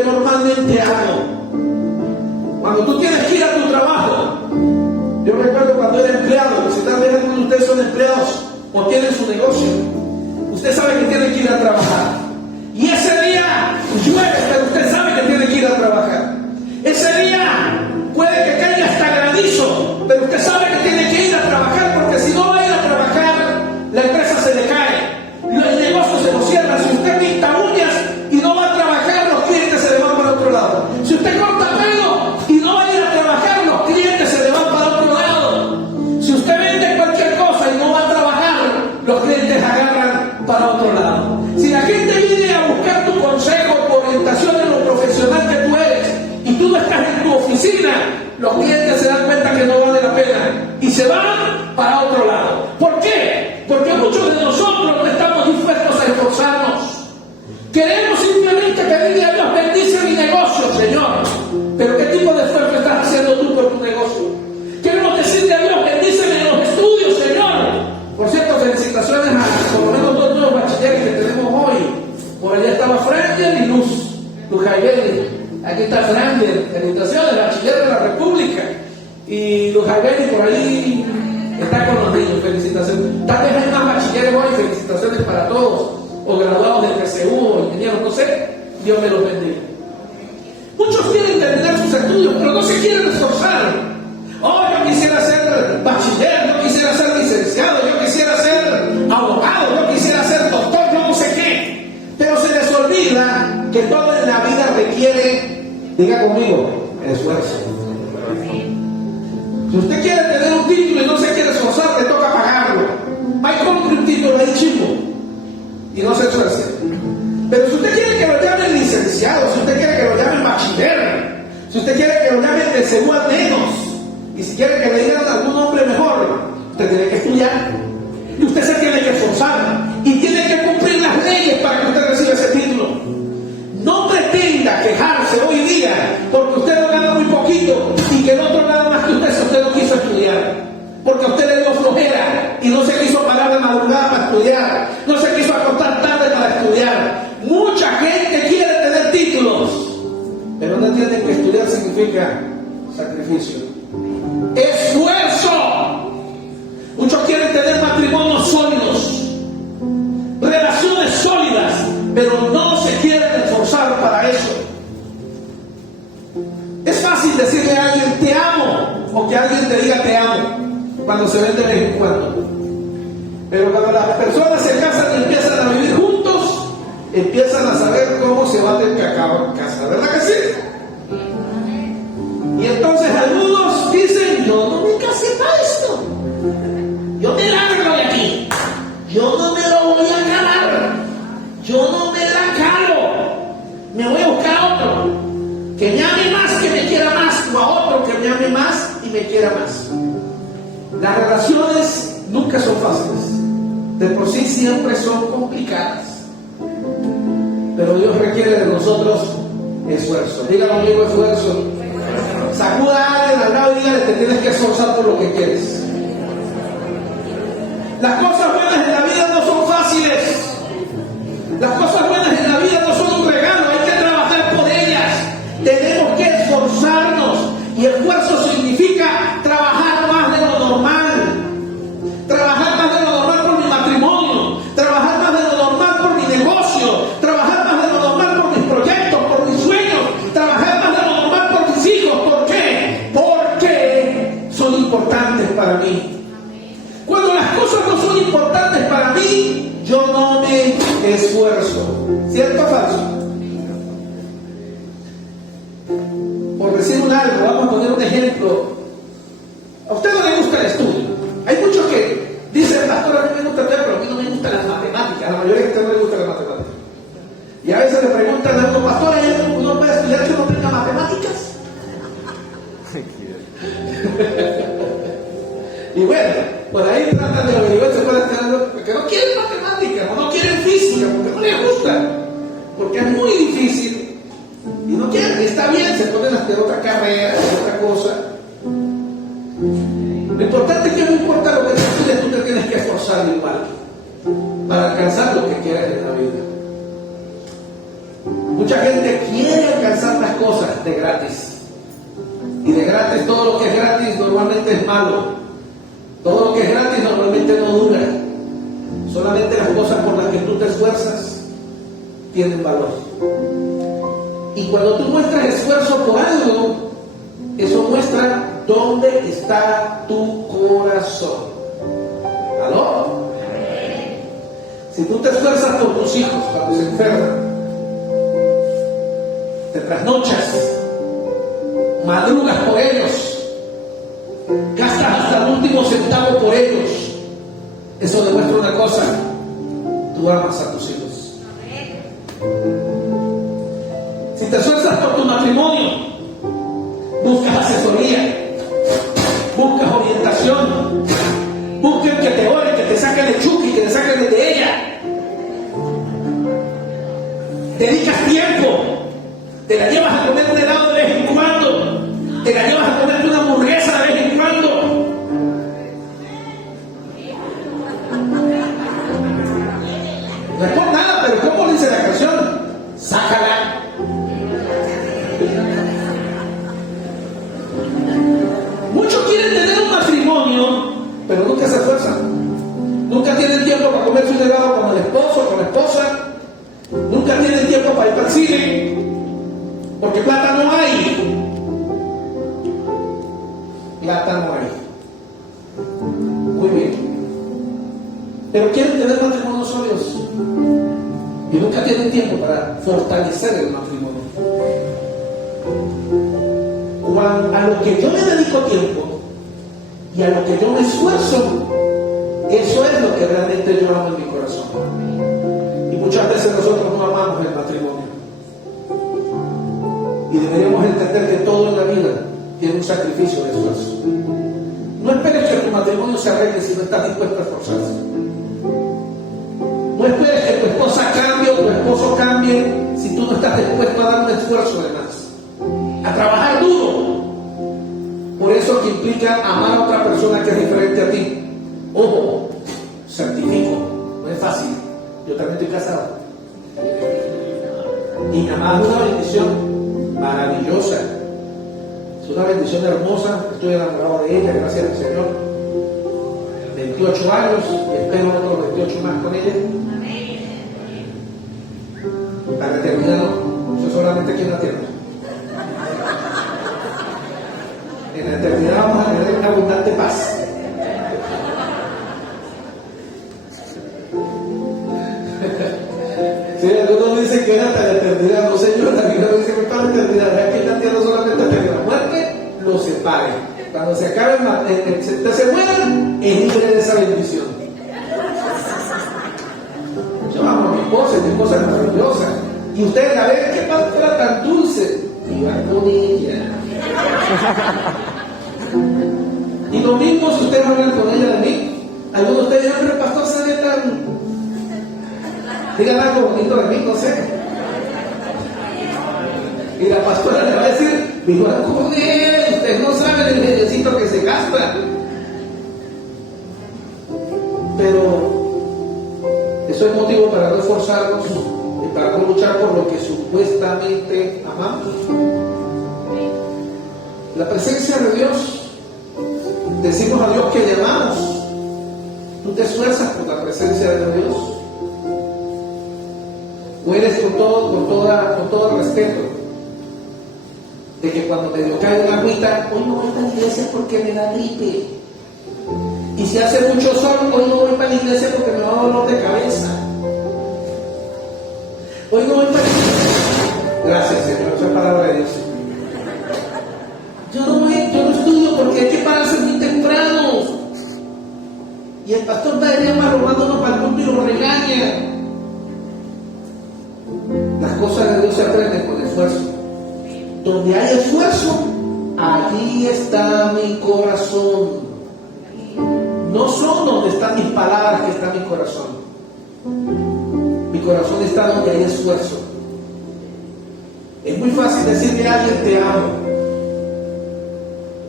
que normalmente hago. Cuando tú tienes que ir a tu trabajo, yo recuerdo cuando era empleado, si tal vez algunos de ustedes son empleados o tienen su negocio, usted sabe que tiene que ir a trabajar. Y ese día llueve, pero usted sabe que tiene que ir a trabajar. Ese día puede que caiga hasta granizo, pero usted sabe que tiene que ir a trabajar, porque si no va a ir a trabajar, la empresa se le cae, el negocio se lo cierra. Si usted pinta uñas y no va a trabajar, los clientes se le van para otro lado. Si usted corta pelo y no va a ir a trabajar, los clientes se le van para otro lado. Si usted vende cualquier cosa y no va a trabajar, los clientes agarran para otro lado. Si la gente viene a buscar tu consejo, tu orientación en lo profesional que tú eres, y tú no estás en tu oficina, los clientes se dan cuenta que no vale la pena y se van para otro lado. ¿Por qué? Porque muchos de nosotros no estamos dispuestos a esforzarnos. Queremos simplemente pedirle a Dios: bendice mi negocio, Señor. Pero ¿qué tipo de esfuerzo estás haciendo tú por tu negocio? Queremos decirle a Dios: bendíceme en los estudios, Señor. Por cierto, felicitaciones a por lo menos 2 nuevos bachilleres que tenemos hoy. Por allá estaba Frangel y Luz Jaibeli. Aquí está Frangel, felicitaciones, bachiller de la República. Y Luz Jaibeli por ahí está con los niños, felicitaciones. Tal vez hay más bachilleres hoy, felicitaciones para todos. O graduados del PSU, o ingenieros, no sé. Dios me los bendiga. Muchos quieren terminar sus estudios, pero no se quieren esforzar. Oh, yo quisiera ser bachiller, yo quisiera ser licenciado, yo quisiera ser abogado, yo quisiera ser doctor, yo no sé qué. Pero se les olvida que todo en la vida requiere, diga conmigo, esfuerzo. Si usted quiere tener un título y no se quiere esforzar, le toca pagarlo. Hay compre un título ahí chico y no se esfuerce. Pero si usted quiere que lo llamen licenciado, si usted quiere que lo llamen bachiller, si usted quiere que lo llamen de seguro al menos, y si quiere que le digan algún nombre mejor, usted tiene que estudiar. Y usted se tiene que esforzar. Y tiene que cumplir las leyes para que usted reciba ese título. No pretenda quejarse hoy día porque usted no gana muy poquito y que el otro nada más que usted si usted no quiso estudiar. Porque a usted le dio flojera y no se quiso parar de madrugada para estudiar. No se quiso acostar tarde para estudiar. Mucha gente quiere tener títulos, pero no entienden que estudiar significa sacrificio. Esfuerzo. Muchos quieren tener matrimonios sólidos, relaciones sólidas, pero no se quieren esforzar para eso. Es fácil decirle a alguien te amo, o que alguien te diga te amo cuando se ven de vez en cuando. Pero cuando las personas se casan y empiezan a vivir juntos, empiezan a saber cómo se bate el cacao en casa, ¿verdad que sí? Y entonces algunos dicen: yo no me casé para esto, yo me largo de aquí, yo no me lo voy a calar, yo no me la calo, me voy a buscar a otro que me ame más, que me quiera más, o a otro que me ame más y me quiera más. Las relaciones nunca son fáciles, de por sí siempre son complicadas, pero Dios requiere de nosotros esfuerzo. Diga conmigo: esfuerzo. Sacuda a alguien al lado y dígale: te tienes que esforzar por lo que quieres. Las cosas buenas en la vida no son fáciles. Las cosas buenas en la vida no son un regalo, hay que trabajar por ellas. Tenemos que esforzarnos, y esfuerzo significa trabajar más de lo normal. Trabajar más de lo normal por mi matrimonio, trabajar más de lo normal por mi negocio, trabajar más de lo normal por mis proyectos, por mis sueños, trabajar más de lo normal por mis hijos. ¿Por qué? Porque son importantes para mí. Cuando las cosas no son importantes para mí, yo no me esfuerzo. ¿Cierto o falso? Por decir un algo, vamos a poner un ejemplo. A usted no le gusta el estudio. Hay muchos que dicen: pastor, a mí me gusta el estudio, pero a mí no me gustan las matemáticas. A la mayoría de gente no le gusta las matemáticas. Y a veces le preguntan a uno: pastor, ¿hay algo que uno puede estudiar que no tenga matemáticas? Y bueno, por ahí tratan de averiguar si pueden tener algo que no quieren matemáticas o no quieren física porque no les gusta, porque es muy difícil y no quieren. Y está bien, se ponen a hacer otra carrera, otra cosa. Lo importante es que no importa lo que te estudies, tú te tienes que esforzar igual para alcanzar lo que quieres en la vida. Mucha gente quiere alcanzar gratis. Y de gratis, todo lo que es gratis normalmente es malo. Todo lo que es gratis normalmente no dura. Solamente las cosas por las que tú te esfuerzas tienen valor. Y cuando tú muestras esfuerzo por algo, eso muestra dónde está tu corazón. ¿Aló? Si tú te esfuerzas por tus hijos cuando se enferman, te trasnochas, madrugas por ellos, gastas hasta el último centavo por ellos, eso demuestra una cosa: tú amas a tus hijos. Si te esfuerzas por tu matrimonio, buscas asesoría, buscas orientación, buscas que te oren, que te saquen de Chucky, que te saquen de ella, dedicas tiempo, te la llevas a comer un helado de vez en cuando, te la llevas a comerte una hamburguesa de vez en cuando. No es por nada, pero ¿cómo dice la canción? Sácala. Muchos quieren tener un matrimonio, pero nunca se esfuerzan. Nunca tienen tiempo para comerse un helado con el esposo, con la esposa. Nunca tienen tiempo para ir al cine, porque plata no hay. Plata no hay. Muy bien. Pero quieren tener matrimonios sólidos y nunca tienen tiempo para fortalecer el matrimonio. A lo que yo me dedico tiempo y a lo que yo me esfuerzo, eso es lo que realmente yo amo en mi corazón. Y muchas veces nosotros no amamos el matrimonio. Y deberíamos entender que todo en la vida tiene un sacrificio de esfuerzo. No esperes que tu matrimonio se arregle si no estás dispuesto a esforzarse. No esperes que tu esposa cambie o tu esposo cambie si tú no estás dispuesto a dar un esfuerzo de más, a trabajar duro. Por eso que implica amar a otra persona que es diferente a ti. Ojo, certifico, no es fácil. Yo también estoy casado. Y mi amada es una bendición maravillosa. Es una bendición hermosa. Estoy enamorado de ella, gracias al Señor. 28 años y espero otros 28 más con ella. La eternidad no, eso solamente aquí en la tierra. En la eternidad vamos a tener abundante paz. Sí, algunos dicen que es hasta la eternidad. No, Señor, la Biblia dice que para la eternidad. Aquí en la tierra solamente hasta que la muerte los separe. Cuando se acabe, se mueran, es libre de esa bendición. Yo amo a mi esposa es maravillosa. Y ustedes la ven, qué pastora tan dulce. Y va con ella. Y lo mismo si ustedes hablan con ella de mí. Algunos de ustedes dirán, pero el pastor se ve tan... Digan algo bonito de mí, no sé. Y la pastora le va a decir, vivan con él, ustedes no saben el necesito que se gasta. Pero eso es motivo para no esforzarnos y para no luchar por lo que supuestamente amamos. La presencia de Dios, decimos a Dios que le amamos. ¿Tú te esfuerzas por la presencia de Dios? ¿O eres con todo el respeto de que cuando medio cae una agüita, hoy no voy para la iglesia porque me da gripe? Y si hace mucho sol, hoy no voy para la iglesia porque me da dolor de cabeza. Hoy no voy para la iglesia. Gracias, Señor, esa es palabra de Dios. Yo no estudio porque hay que pararse muy temprano. Y el pastor está ahí robándonos para el mundo y lo regaña. Las cosas de Dios se aprenden con esfuerzo. Donde hay esfuerzo, allí está mi corazón. No son donde están mis palabras que está mi corazón. Mi corazón está donde hay esfuerzo. Es muy fácil decirle a alguien te amo.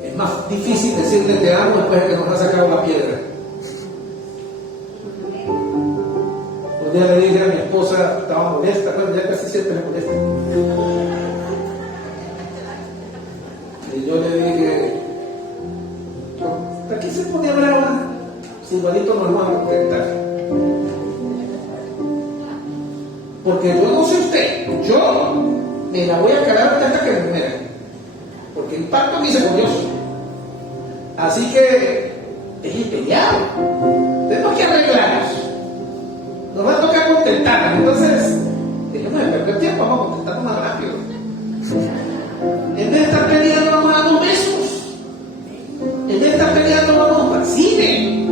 Es más difícil decirle te amo después de que nos ha sacado la piedra. Un día le dije a mi esposa, estaba molesta, bueno, ya casi siempre me molesta. igualito nos vamos a contentar. Porque yo no sé usted, yo me la voy a cagar hasta que me muera. Porque el pacto me hice con Dios. Así que es peleado. Tenemos que arreglarnos. Nos va a tocar contentarnos. Entonces, dejemos de perder tiempo, vamos a contentarnos más rápido. En vez de estar peleando, vamos a dar besos. En vez de estar peleando, vamos al cine.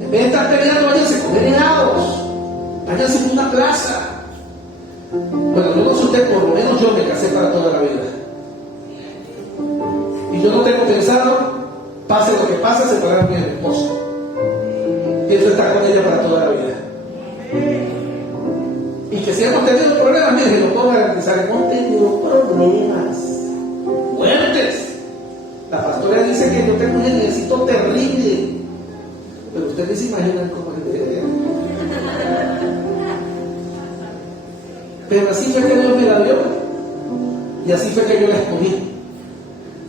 En vez de estar peleando, váyanse a comer helados. Váyanse a una plaza. Bueno, yo no sé usted, por lo menos yo me casé para toda la vida. Y yo no tengo pensado, pase lo que pase, separarme de mi esposa. Pienso estar con ella para toda la vida. Y que si hemos tenido problemas, mire, lo puedo garantizar, hemos tenido problemas fuertes. La pastora dice que yo tengo un necesito terrible, pero ustedes se imaginan cómo es de ella. Pero así fue que Dios me la dio, y así fue que yo la escogí,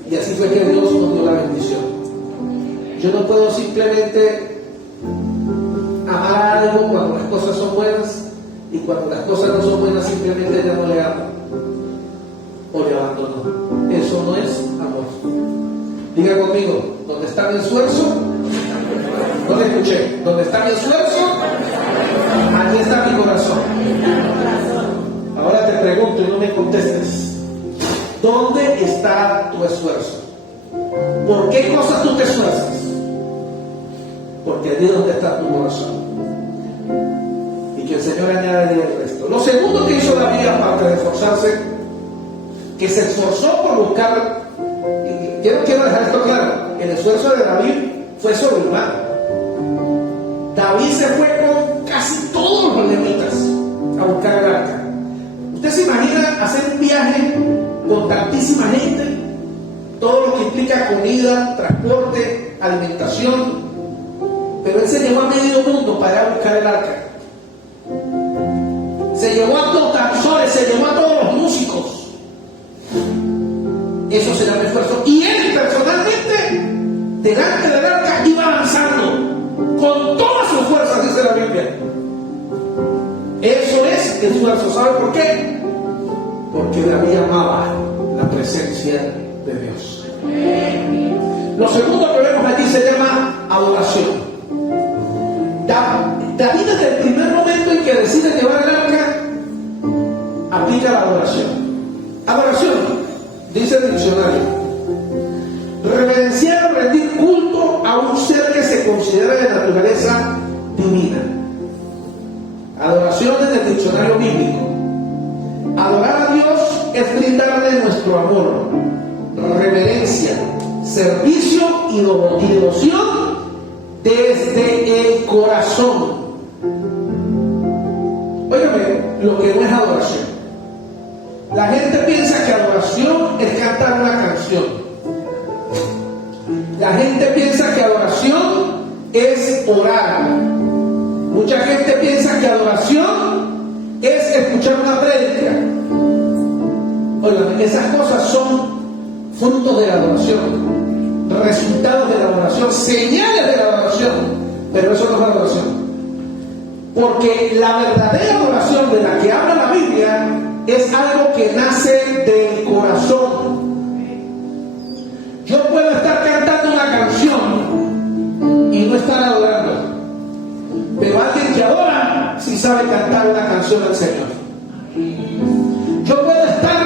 y así fue que Dios nos dio la bendición. Yo no puedo simplemente amar a algo cuando las cosas son buenas, y cuando las cosas no son buenas simplemente ya no le amo o le abandono. Eso no es amor. Diga conmigo, ¿dónde está mi esfuerzo? No le escuché. ¿Dónde está mi esfuerzo? Allí está mi corazón. Ahora te pregunto y no me contestes. ¿Dónde está tu esfuerzo? ¿Por qué cosas tú te esfuerzas? Porque allí es donde está tu corazón. Y que el Señor añade el resto. Lo segundo que hizo David, aparte de esforzarse, que se esforzó por buscar, y quiero dejar esto claro, el esfuerzo de David fue sobrehumano. David se fue con casi todos los levitas a buscar el arca. ¿Usted se imagina hacer un viaje con tantísima gente? Todo lo que implica comida, transporte, alimentación. Pero él se llevó a medio mundo para ir a buscar el arca. Se llevó a los danzores, se llevó a todos los músicos. Eso se llama esfuerzo. Y él personalmente, delante del arca, iba avanzando con todas sus fuerzas, dice la Biblia. Eso es esfuerzo. ¿Sabe por qué? Porque David amaba la presencia de Dios. Lo segundo que vemos allí se llama adoración. David, desde el primer momento en que decide llevar el arca, aplica la adoración. Adoración, dice el diccionario: reverenciar o rendir culto a un ser que se considera de naturaleza divina. Adoración en el diccionario bíblico. Adorar a Dios es brindarle nuestro amor, reverencia, servicio y devoción desde el corazón. Óigame, lo que no es adoración. La gente piensa que adoración es cantar una canción. La gente piensa que adoración es orar. Mucha gente piensa que adoración es escuchar una prédica. Óigame, esas cosas son frutos de la adoración, resultados de la adoración, señales de la adoración, pero eso no es adoración. Porque la verdadera adoración de la que habla la Biblia es algo que nace del corazón. Yo puedo estar cantando una canción y no estar adorando, pero alguien que adora sí sabe cantar una canción al Señor. Yo puedo estar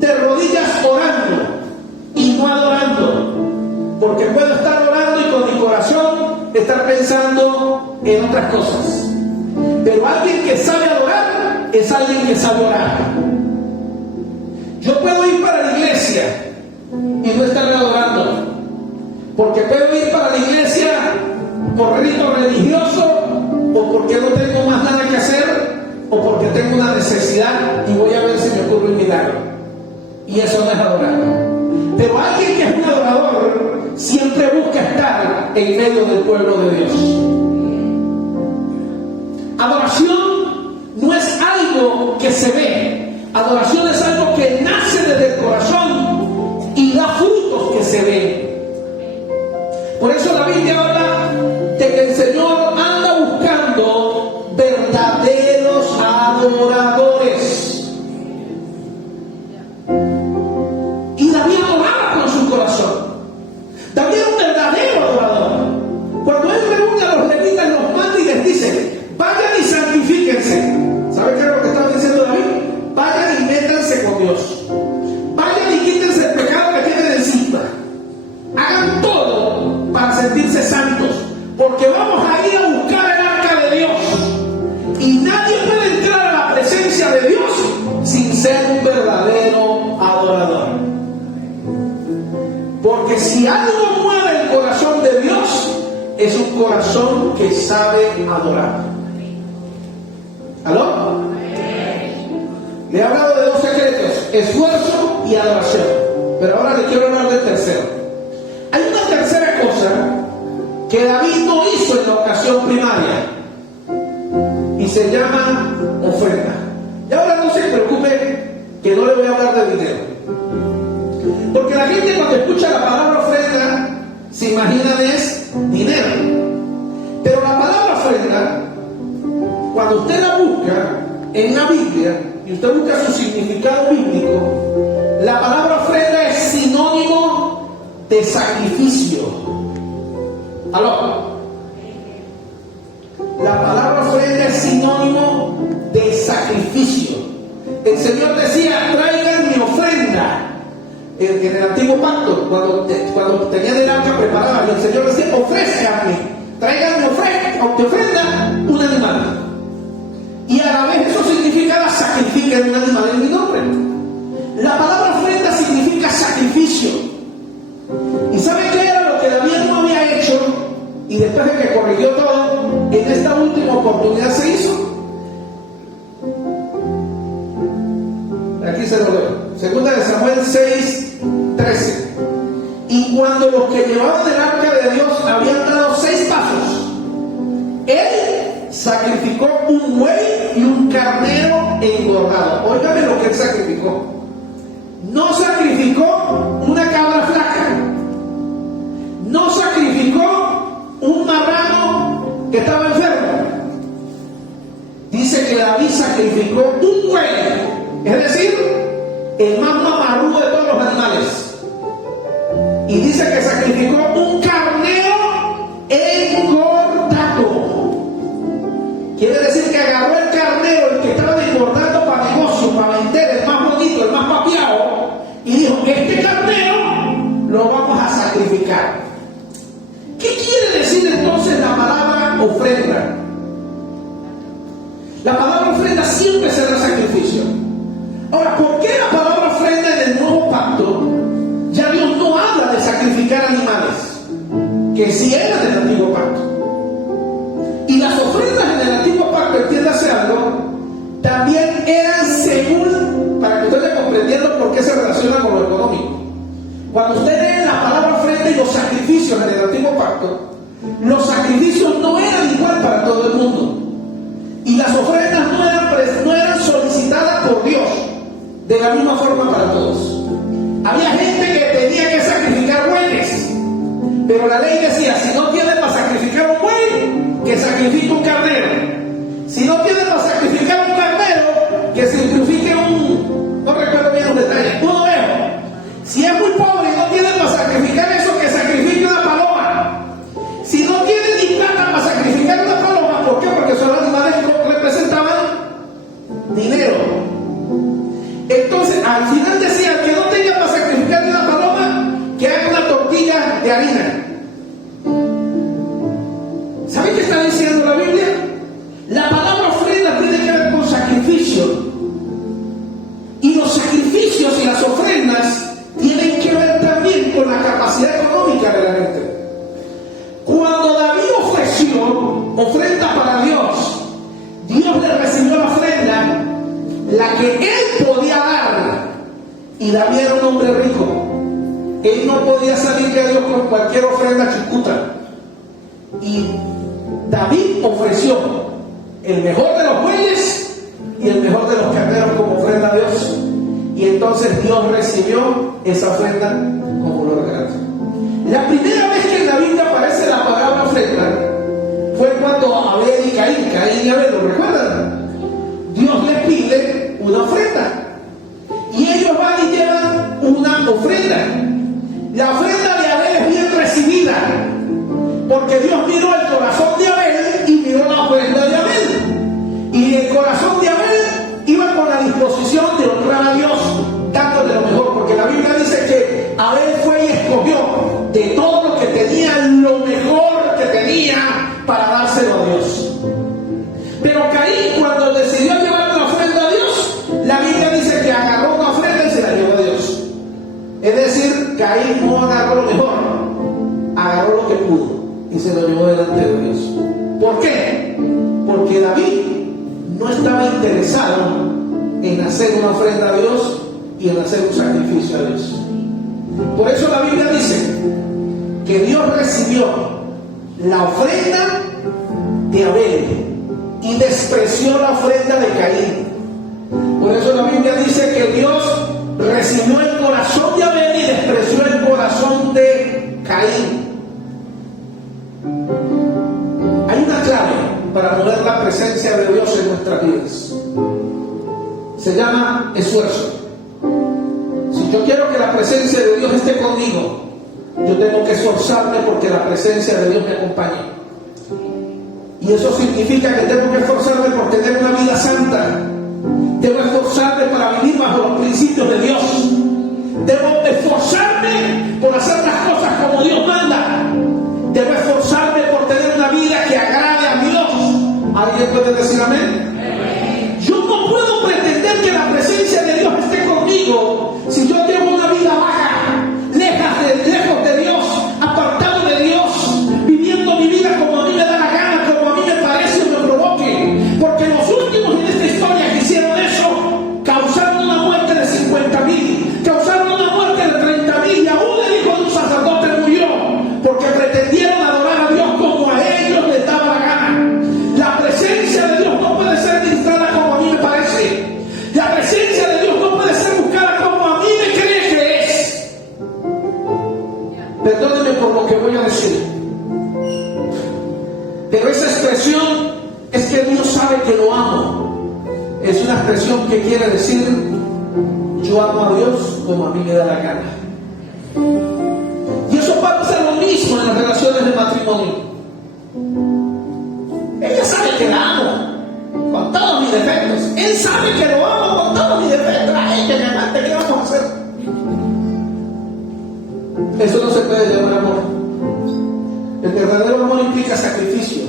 de rodillas orando y no adorando, porque puedo estar orando y con mi corazón estar pensando en otras cosas. Pero alguien que sabe adorar es alguien que sabe orar. Yo puedo ir para la iglesia y no estar adorando, porque puedo ir para la iglesia por rito religioso, o porque no tengo más nada que hacer, o porque tengo una necesidad y voy a ver si me ocurre un milagro. Y eso no es adorar. Pero alguien que es un adorador siempre busca estar en medio del pueblo de Dios. Adoración no es algo que se ve. Adoración es algo que nace desde el corazón y da frutos que se ven. Por eso la Biblia habla por Dios. Vayan y quítense el pecado que tienen encima. Hagan todo para sentirse santos, porque vamos a ir a buscar el arca de Dios. Y nadie puede entrar a la presencia de Dios sin ser un verdadero adorador. Porque si algo mueve el corazón de Dios, es un corazón que sabe adorar. ¿Aló? Le he hablado de dos secretos: esfuerzo y adoración. Pero ahora le quiero hablar del tercero. Hay una tercera cosa que David no hizo en la ocasión primaria, y se llama ofrenda. Y ahora no se preocupe que no le voy a hablar de dinero, porque la gente cuando escucha la palabra ofrenda se imagina es dinero. Pero la palabra ofrenda, cuando usted la busca en la Biblia y usted busca su significado bíblico, la palabra ofrenda es sinónimo de sacrificio. ¿Aló? La palabra ofrenda es sinónimo de sacrificio. El Señor decía: traigan mi ofrenda. En el antiguo pacto, cuando tenían el arca preparada, y el Señor decía: ofrézcanme, traigan mi ofrenda un animal. Y a la vez eso significa: sacrifiquen un animal en mi nombre. La palabra ofrenda significa sacrificio. ¿Y sabe qué era lo que David no había hecho? Y después de que corrigió todo, en esta última oportunidad se hizo. Aquí se lo leo. Segunda de Samuel 6:13. Y cuando los que llevaban el arca de Dios habían dado 6 pasos, él sacrificó un buey y un carnero engordado. Óigame lo que él sacrificó. No sacrificó una cabra flaca. No sacrificó un marrano que estaba enfermo. Dice que David sacrificó un buey, es decir, el más mamarrudo de todos los animales. Y dice que sacrificó un carnero engordado. Quiere decir que agarró el carnero, el que estaba engordando para negocio, para vender, el más bonito, el más papiado, y dijo: este carnero lo vamos a sacrificar. ¿Qué quiere decir entonces la palabra ofrenda? La palabra ofrenda siempre será sacrificio. Ahora, ¿por qué la palabra ofrenda en el nuevo pacto ya Dios no habla de sacrificar animales, que sí eran del antiguo pacto? Y las ofrendas en el antiguo pacto, entiéndase algo, también eran según, para que usted esté comprendiendo por qué se relaciona con lo económico. Cuando usted lee la palabra ofrenda y los sacrificios en el antiguo pacto, los sacrificios no eran igual para todo el mundo. Y las ofrendas no eran solicitadas por Dios de la misma forma para todos. Había gente que tenía que sacrificar bueyes, pero la ley decía: si no tiene para sacrificar un buey, que sacrifique un carnero. Si no tiene para sacrificar un carnero, que sacrifique no recuerdo bien los detalles, un ovejo. Si es muy pobre y no tiene para sacrificar eso, que sacrifique una paloma. Si no tiene ni plata para sacrificar una paloma, ¿por qué? Porque son animales que representaban dinero. Entonces, al final decía: que no tenga para sacrificar una paloma, que haga una tortilla de harina. ¿Sabe qué está diciendo la Biblia? La palabra ofrenda tiene que ver con sacrificio. Y los sacrificios y las ofrendas tienen que ver también con la capacidad económica de la gente. Cuando David ofreció ofrenda para Dios, Dios le recibió la ofrenda, la que él podía dar. Y David era un hombre rico. Él no podía salir de Dios con cualquier ofrenda chicuta. Y David ofreció el mejor de los bueyes y el mejor de los carneros como ofrenda a Dios. Y entonces Dios recibió esa ofrenda como olor grato. La primera vez que en la Biblia aparece la palabra ofrenda fue cuando Abel y Caín y Abel, ¿lo recuerdan? Dios les pide una ofrenda y ellos van y llevan una ofrenda. La ofrenda de Abel es bien recibida, porque Dios miró el corazón de Abel y miró la ofrenda de Abel. Y el corazón de Abel iba con la disposición de honrar a Dios. y se lo llevó delante de Dios. ¿Por qué? Porque David no estaba interesado en hacer una ofrenda a Dios y en hacer un sacrificio a Dios. Por eso la Biblia dice que Dios recibió la ofrenda de Abel y despreció la ofrenda de Caín. Por eso la Biblia dice que Dios recibió el corazón de Abel y despreció el corazón de Caín. Hay una clave para mover la presencia de Dios en nuestras vidas. Se llama esfuerzo. Si yo quiero que la presencia de Dios esté conmigo, yo tengo que esforzarme porque la presencia de Dios me acompañe. Y eso significa que tengo que esforzarme por tener una vida santa. Debo esforzarme para vivir bajo los principios de Dios. Debo esforzarme por hacer las cosas como Dios manda. Debo esforzarme por tener una vida que agrade a Dios. ¿Alguien puede decir amén? Yo no puedo pretender que la presencia de Dios esté conmigo si yo llevo una vida baja, lejos de Dios, apartado de Dios, viviendo mi vida como a mí me da la gana, como a mí me parece o me provoque. Porque los últimos en esta historia que hicieron eso causaron una muerte de 50,000, causaron una muerte de 30,000, y aún el hijo de un sacerdote murió porque pretendieron adorar a Dios como a ellos les daba la gana. La presencia de Dios no puede ser ministrada como a mí me parece. La presencia de Dios no puede ser buscada como a mí me cree que es. Perdónenme por lo que voy a decir, pero esa expresión es que Dios sabe que lo amo. Es una expresión que quiere decir: yo amo a Dios como a mí me da la gana. Y eso pasa lo mismo en las relaciones de matrimonio. Ella sabe que la amo con todos mis defectos. Él sabe que lo amo con todos mis defectos. Ay, que me amante, ¿qué vamos a hacer? Eso no se puede llamar amor. El verdadero amor implica sacrificio.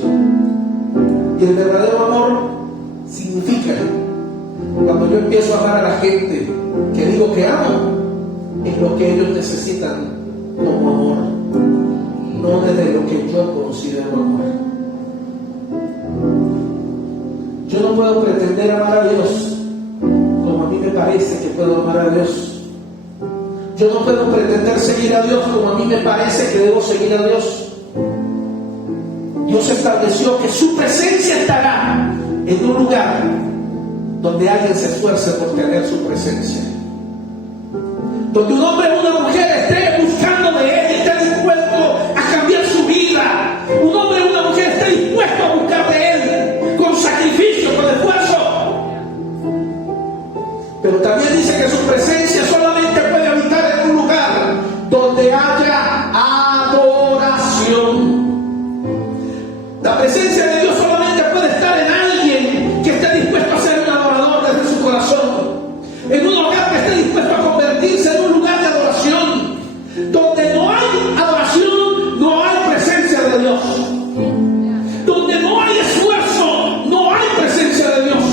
Y el verdadero amor significa, cuando yo empiezo a amar a la gente que digo que amo, es lo que ellos necesitan como amor, no desde lo que yo considero amor. Yo no puedo pretender amar a Dios como a mí me parece que puedo amar a Dios. Yo no puedo pretender seguir a Dios como a mí me parece que debo seguir a Dios. Dios estableció que su presencia estará en un lugar donde alguien se esfuerce por tener su presencia. Donde un hombre o una mujer esté buscando de Él y esté dispuesto a cambiar su vida. Un hombre o una mujer esté dispuesto a buscar de Él con sacrificio, con esfuerzo. Pero también dice que su presencia solamente puede habitar en un lugar donde haya adoración. La presencia de Dios solamente puede estar en alguien que esté dispuesto a ser un adorador desde su corazón. En un hogar que esté dispuesto a convertirse en un lugar de adoración. Donde no hay adoración, no hay presencia de Dios. Donde no hay esfuerzo, no hay presencia de Dios.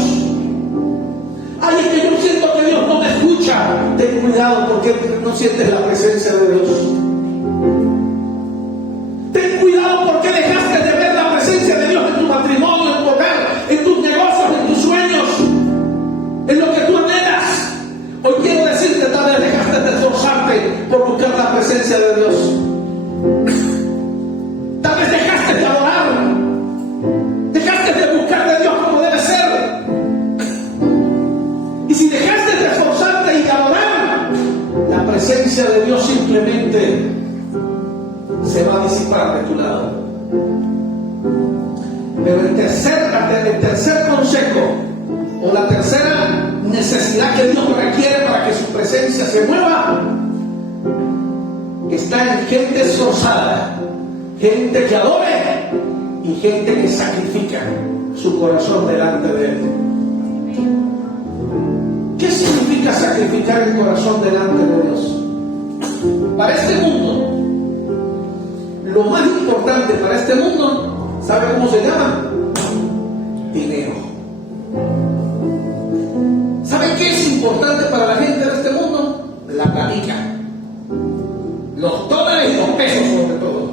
Ay, es que yo siento que Dios no me escucha. Ten cuidado porque no sientes la presencia de Dios. Ten cuidado porque dejaste de ver la presencia de Dios en tu matrimonio, en tu hogar, en tus negocios, en tus sueños, en lo que tú anhelas. Hoy quiero decirte, tal vez dejaste de esforzarte por buscar la presencia de Dios. Tal vez dejaste de adorar. Dejaste de buscar de Dios como debe ser. Y si dejaste de esforzarte y de adorar, la presencia de Dios simplemente se va a disipar de tu lado. Pero el tercer consejo o la tercera necesidad que Dios requiere para que su presencia se mueva está en gente esforzada, gente que adore y gente que sacrifica su corazón delante de Él. ¿Qué significa sacrificar el corazón delante de Dios? Para este mundo, lo más importante para este mundo, ¿sabe cómo se llama? Dinero. ¿Sabe qué es importante para la gente de este mundo? La platica. Los dólares y los pesos sobre todo.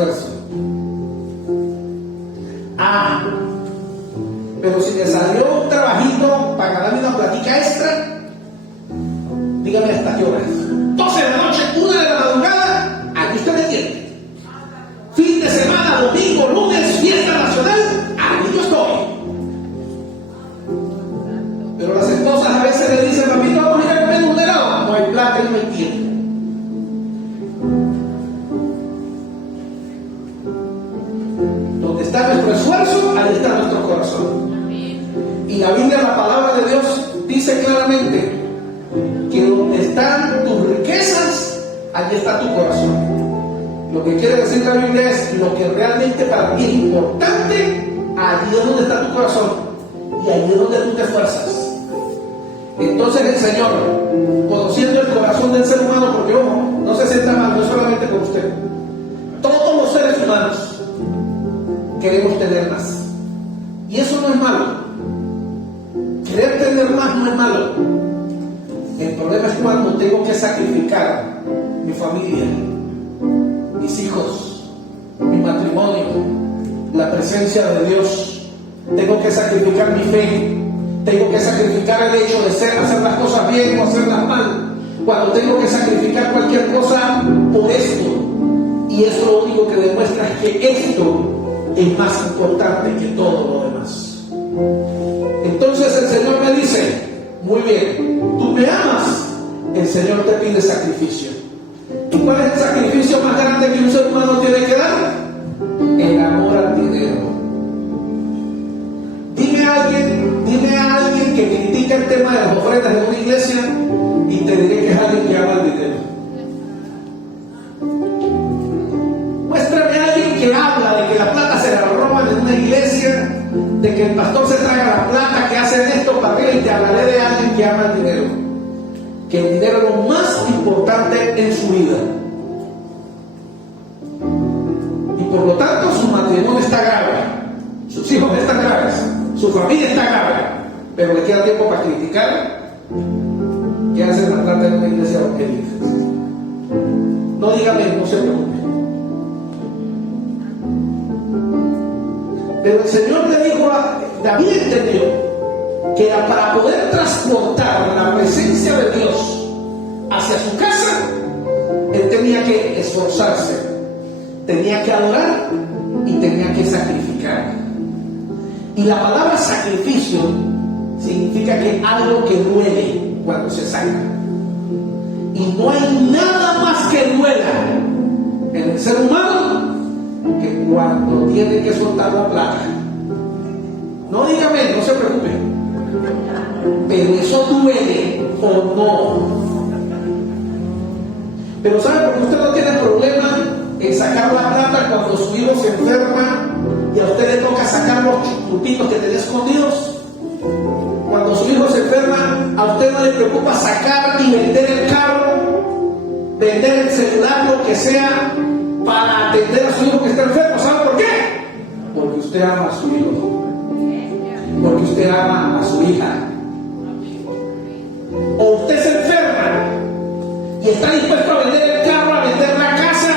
esfuerzo. Ah, pero si me salió un trabajito para ganarme una platica extra, dígame hasta qué horas. 12 de la noche, 1 de la madrugada, aquí usted me tiene. Fin de semana, domingo, lunes, fiesta nacional, aquí yo estoy. Pero las esposas a veces le dicen, papito, vamos a ir a comer un helado. No hay plata y no hay tiempo. Donde está nuestro esfuerzo, ahí está nuestro corazón. Y la Biblia, la palabra de Dios, dice claramente que donde están tus riquezas, allí está tu corazón. Lo que quiere decir la Biblia es lo que realmente para ti es importante, allí es donde está tu corazón y allí es donde tú te esfuerzas. Entonces el Señor, conociendo el corazón del ser humano, porque ojo, no se sienta mal, no solamente con usted, todos los seres humanos queremos tener más, y eso no es malo. Querer tener más no es malo. El problema es cuando tengo que sacrificar mi familia, mis hijos, mi matrimonio, la presencia de Dios. Tengo que sacrificar mi fe. Tengo que sacrificar el hecho de hacer las cosas bien o hacerlas mal. Cuando tengo que sacrificar cualquier cosa por esto. Y eso lo único que demuestra es que esto es más importante que todo lo demás. Entonces el Señor me dice, muy bien, tú me amas, el Señor te pide sacrificio. ¿Y cuál es el sacrificio más grande que un ser humano tiene que dar? El amor al dinero. Dime a alguien que critica el tema de las ofrendas en una iglesia y te diré que es alguien que ama el dinero. Muéstrame a alguien que habla de que la plata se la roban en una iglesia, de que el pastor se traga la plata, que hacen esto para arriba, y te hablaré de alguien que ama el dinero. Que el dinero es lo más importante en su vida. Y por lo tanto su matrimonio está grave, sus hijos están graves, su familia está grave, pero le queda tiempo para criticar que hacen la plata en una iglesia evangélica. No dígame, no se preocupe. Pero el Señor le dijo a David, entendió que para poder transportar la presencia de Dios hacia su casa, él tenía que esforzarse, tenía que adorar y tenía que sacrificar. Y la palabra sacrificio significa que algo que duele cuando se saca. Y no hay nada más que duela en el ser humano que cuando tiene que soltar la plata. No dígame, no se preocupe, pero eso duele o no. Pero ¿sabe por qué usted no tiene problema en sacar la plata cuando su hijo se enferma y a usted le toca sacar los chupitos que tenía escondidos? Cuando su hijo se enferma, a usted no le preocupa sacar y vender el carro, vender el celular, lo que sea, para atender a su hijo que está enfermo. ¿Sabe por qué? Porque usted ama a su hijo, porque usted ama a su hija. O usted se enferma y está dispuesto a vender el carro, a vender la casa,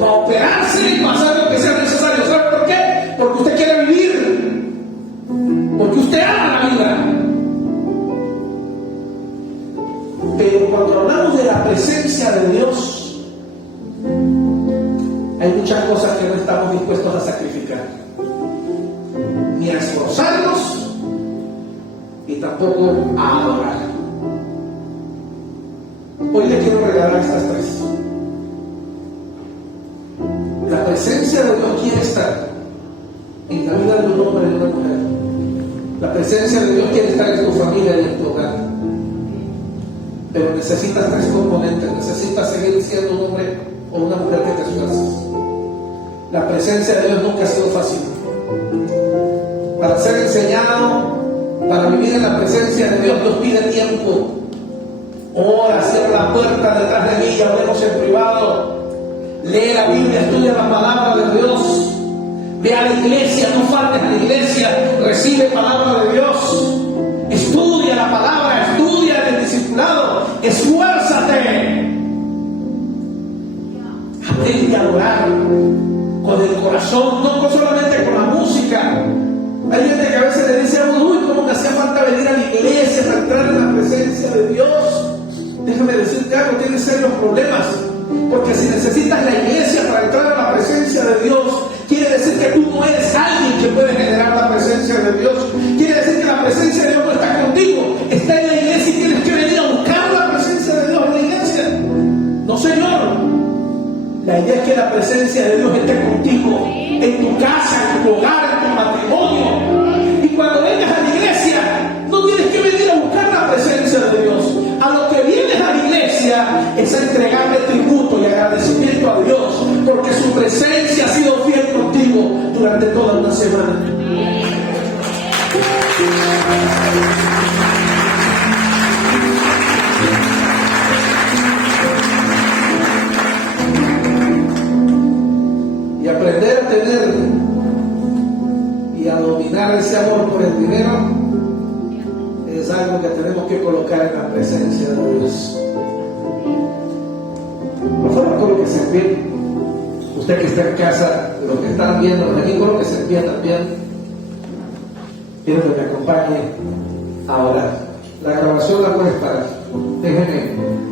para operarse y pasar lo que sea necesario. ¿Sabe por qué? Porque usted quiere vivir, porque usted ama la vida. Pero cuando hablamos de la presencia de Dios, hay muchas cosas que no estamos dispuestos a sacrificar, ni a esforzarnos, y tampoco a adorar. Hoy le quiero regalar estas tres. La presencia de Dios quiere estar en la vida de un hombre y de una mujer. La presencia de Dios quiere estar en tu familia y en tu hogar. Pero necesitas tres componentes. Necesitas seguir siendo un hombre o una mujer que te esfuerces. La presencia de Dios nunca ha sido fácil. Para ser enseñado, para vivir en la presencia de Dios, Dios pide tiempo. Ora, cierra la puerta detrás de mí y hablemos en privado. Lee la Biblia, estudia la palabra de Dios. Ve a la iglesia, no faltes a la iglesia. Recibe palabra de Dios. Estudia la palabra, estudia el discipulado. Esfuérzate. Aprende a orar. corazón, no solamente con la música. Hay gente que a veces le dice a uno, uy, cómo me hacía falta venir a la iglesia para entrar en la presencia de Dios. Déjame decirte algo, tienes serios problemas, porque si necesitas la iglesia para entrar a la presencia de Dios, quiere decir que tú no eres alguien que puede generar la presencia de Dios. Quiere decir que la presencia de Dios no está contigo, está en la iglesia y tienes que venir a buscar la presencia de Dios en la iglesia. No, señor. La idea es que la presencia de Dios esté contigo, en tu casa, en tu hogar, en tu matrimonio. Y cuando vengas a la iglesia, no tienes que venir a buscar la presencia de Dios. A lo que vienes a la iglesia es a entregarle tributo y agradecimiento a Dios, porque su presencia ha sido fiel contigo durante toda una semana. Y aprender a tener y a dominar ese amor por el dinero es algo que tenemos que colocar en la presencia de Dios. Por favor, colóquese en pie. Usted que está en casa, los que están viendo aquí, colóquese en pie también. Quiero que me acompañe a orar. La grabación la puedes parar. Déjenme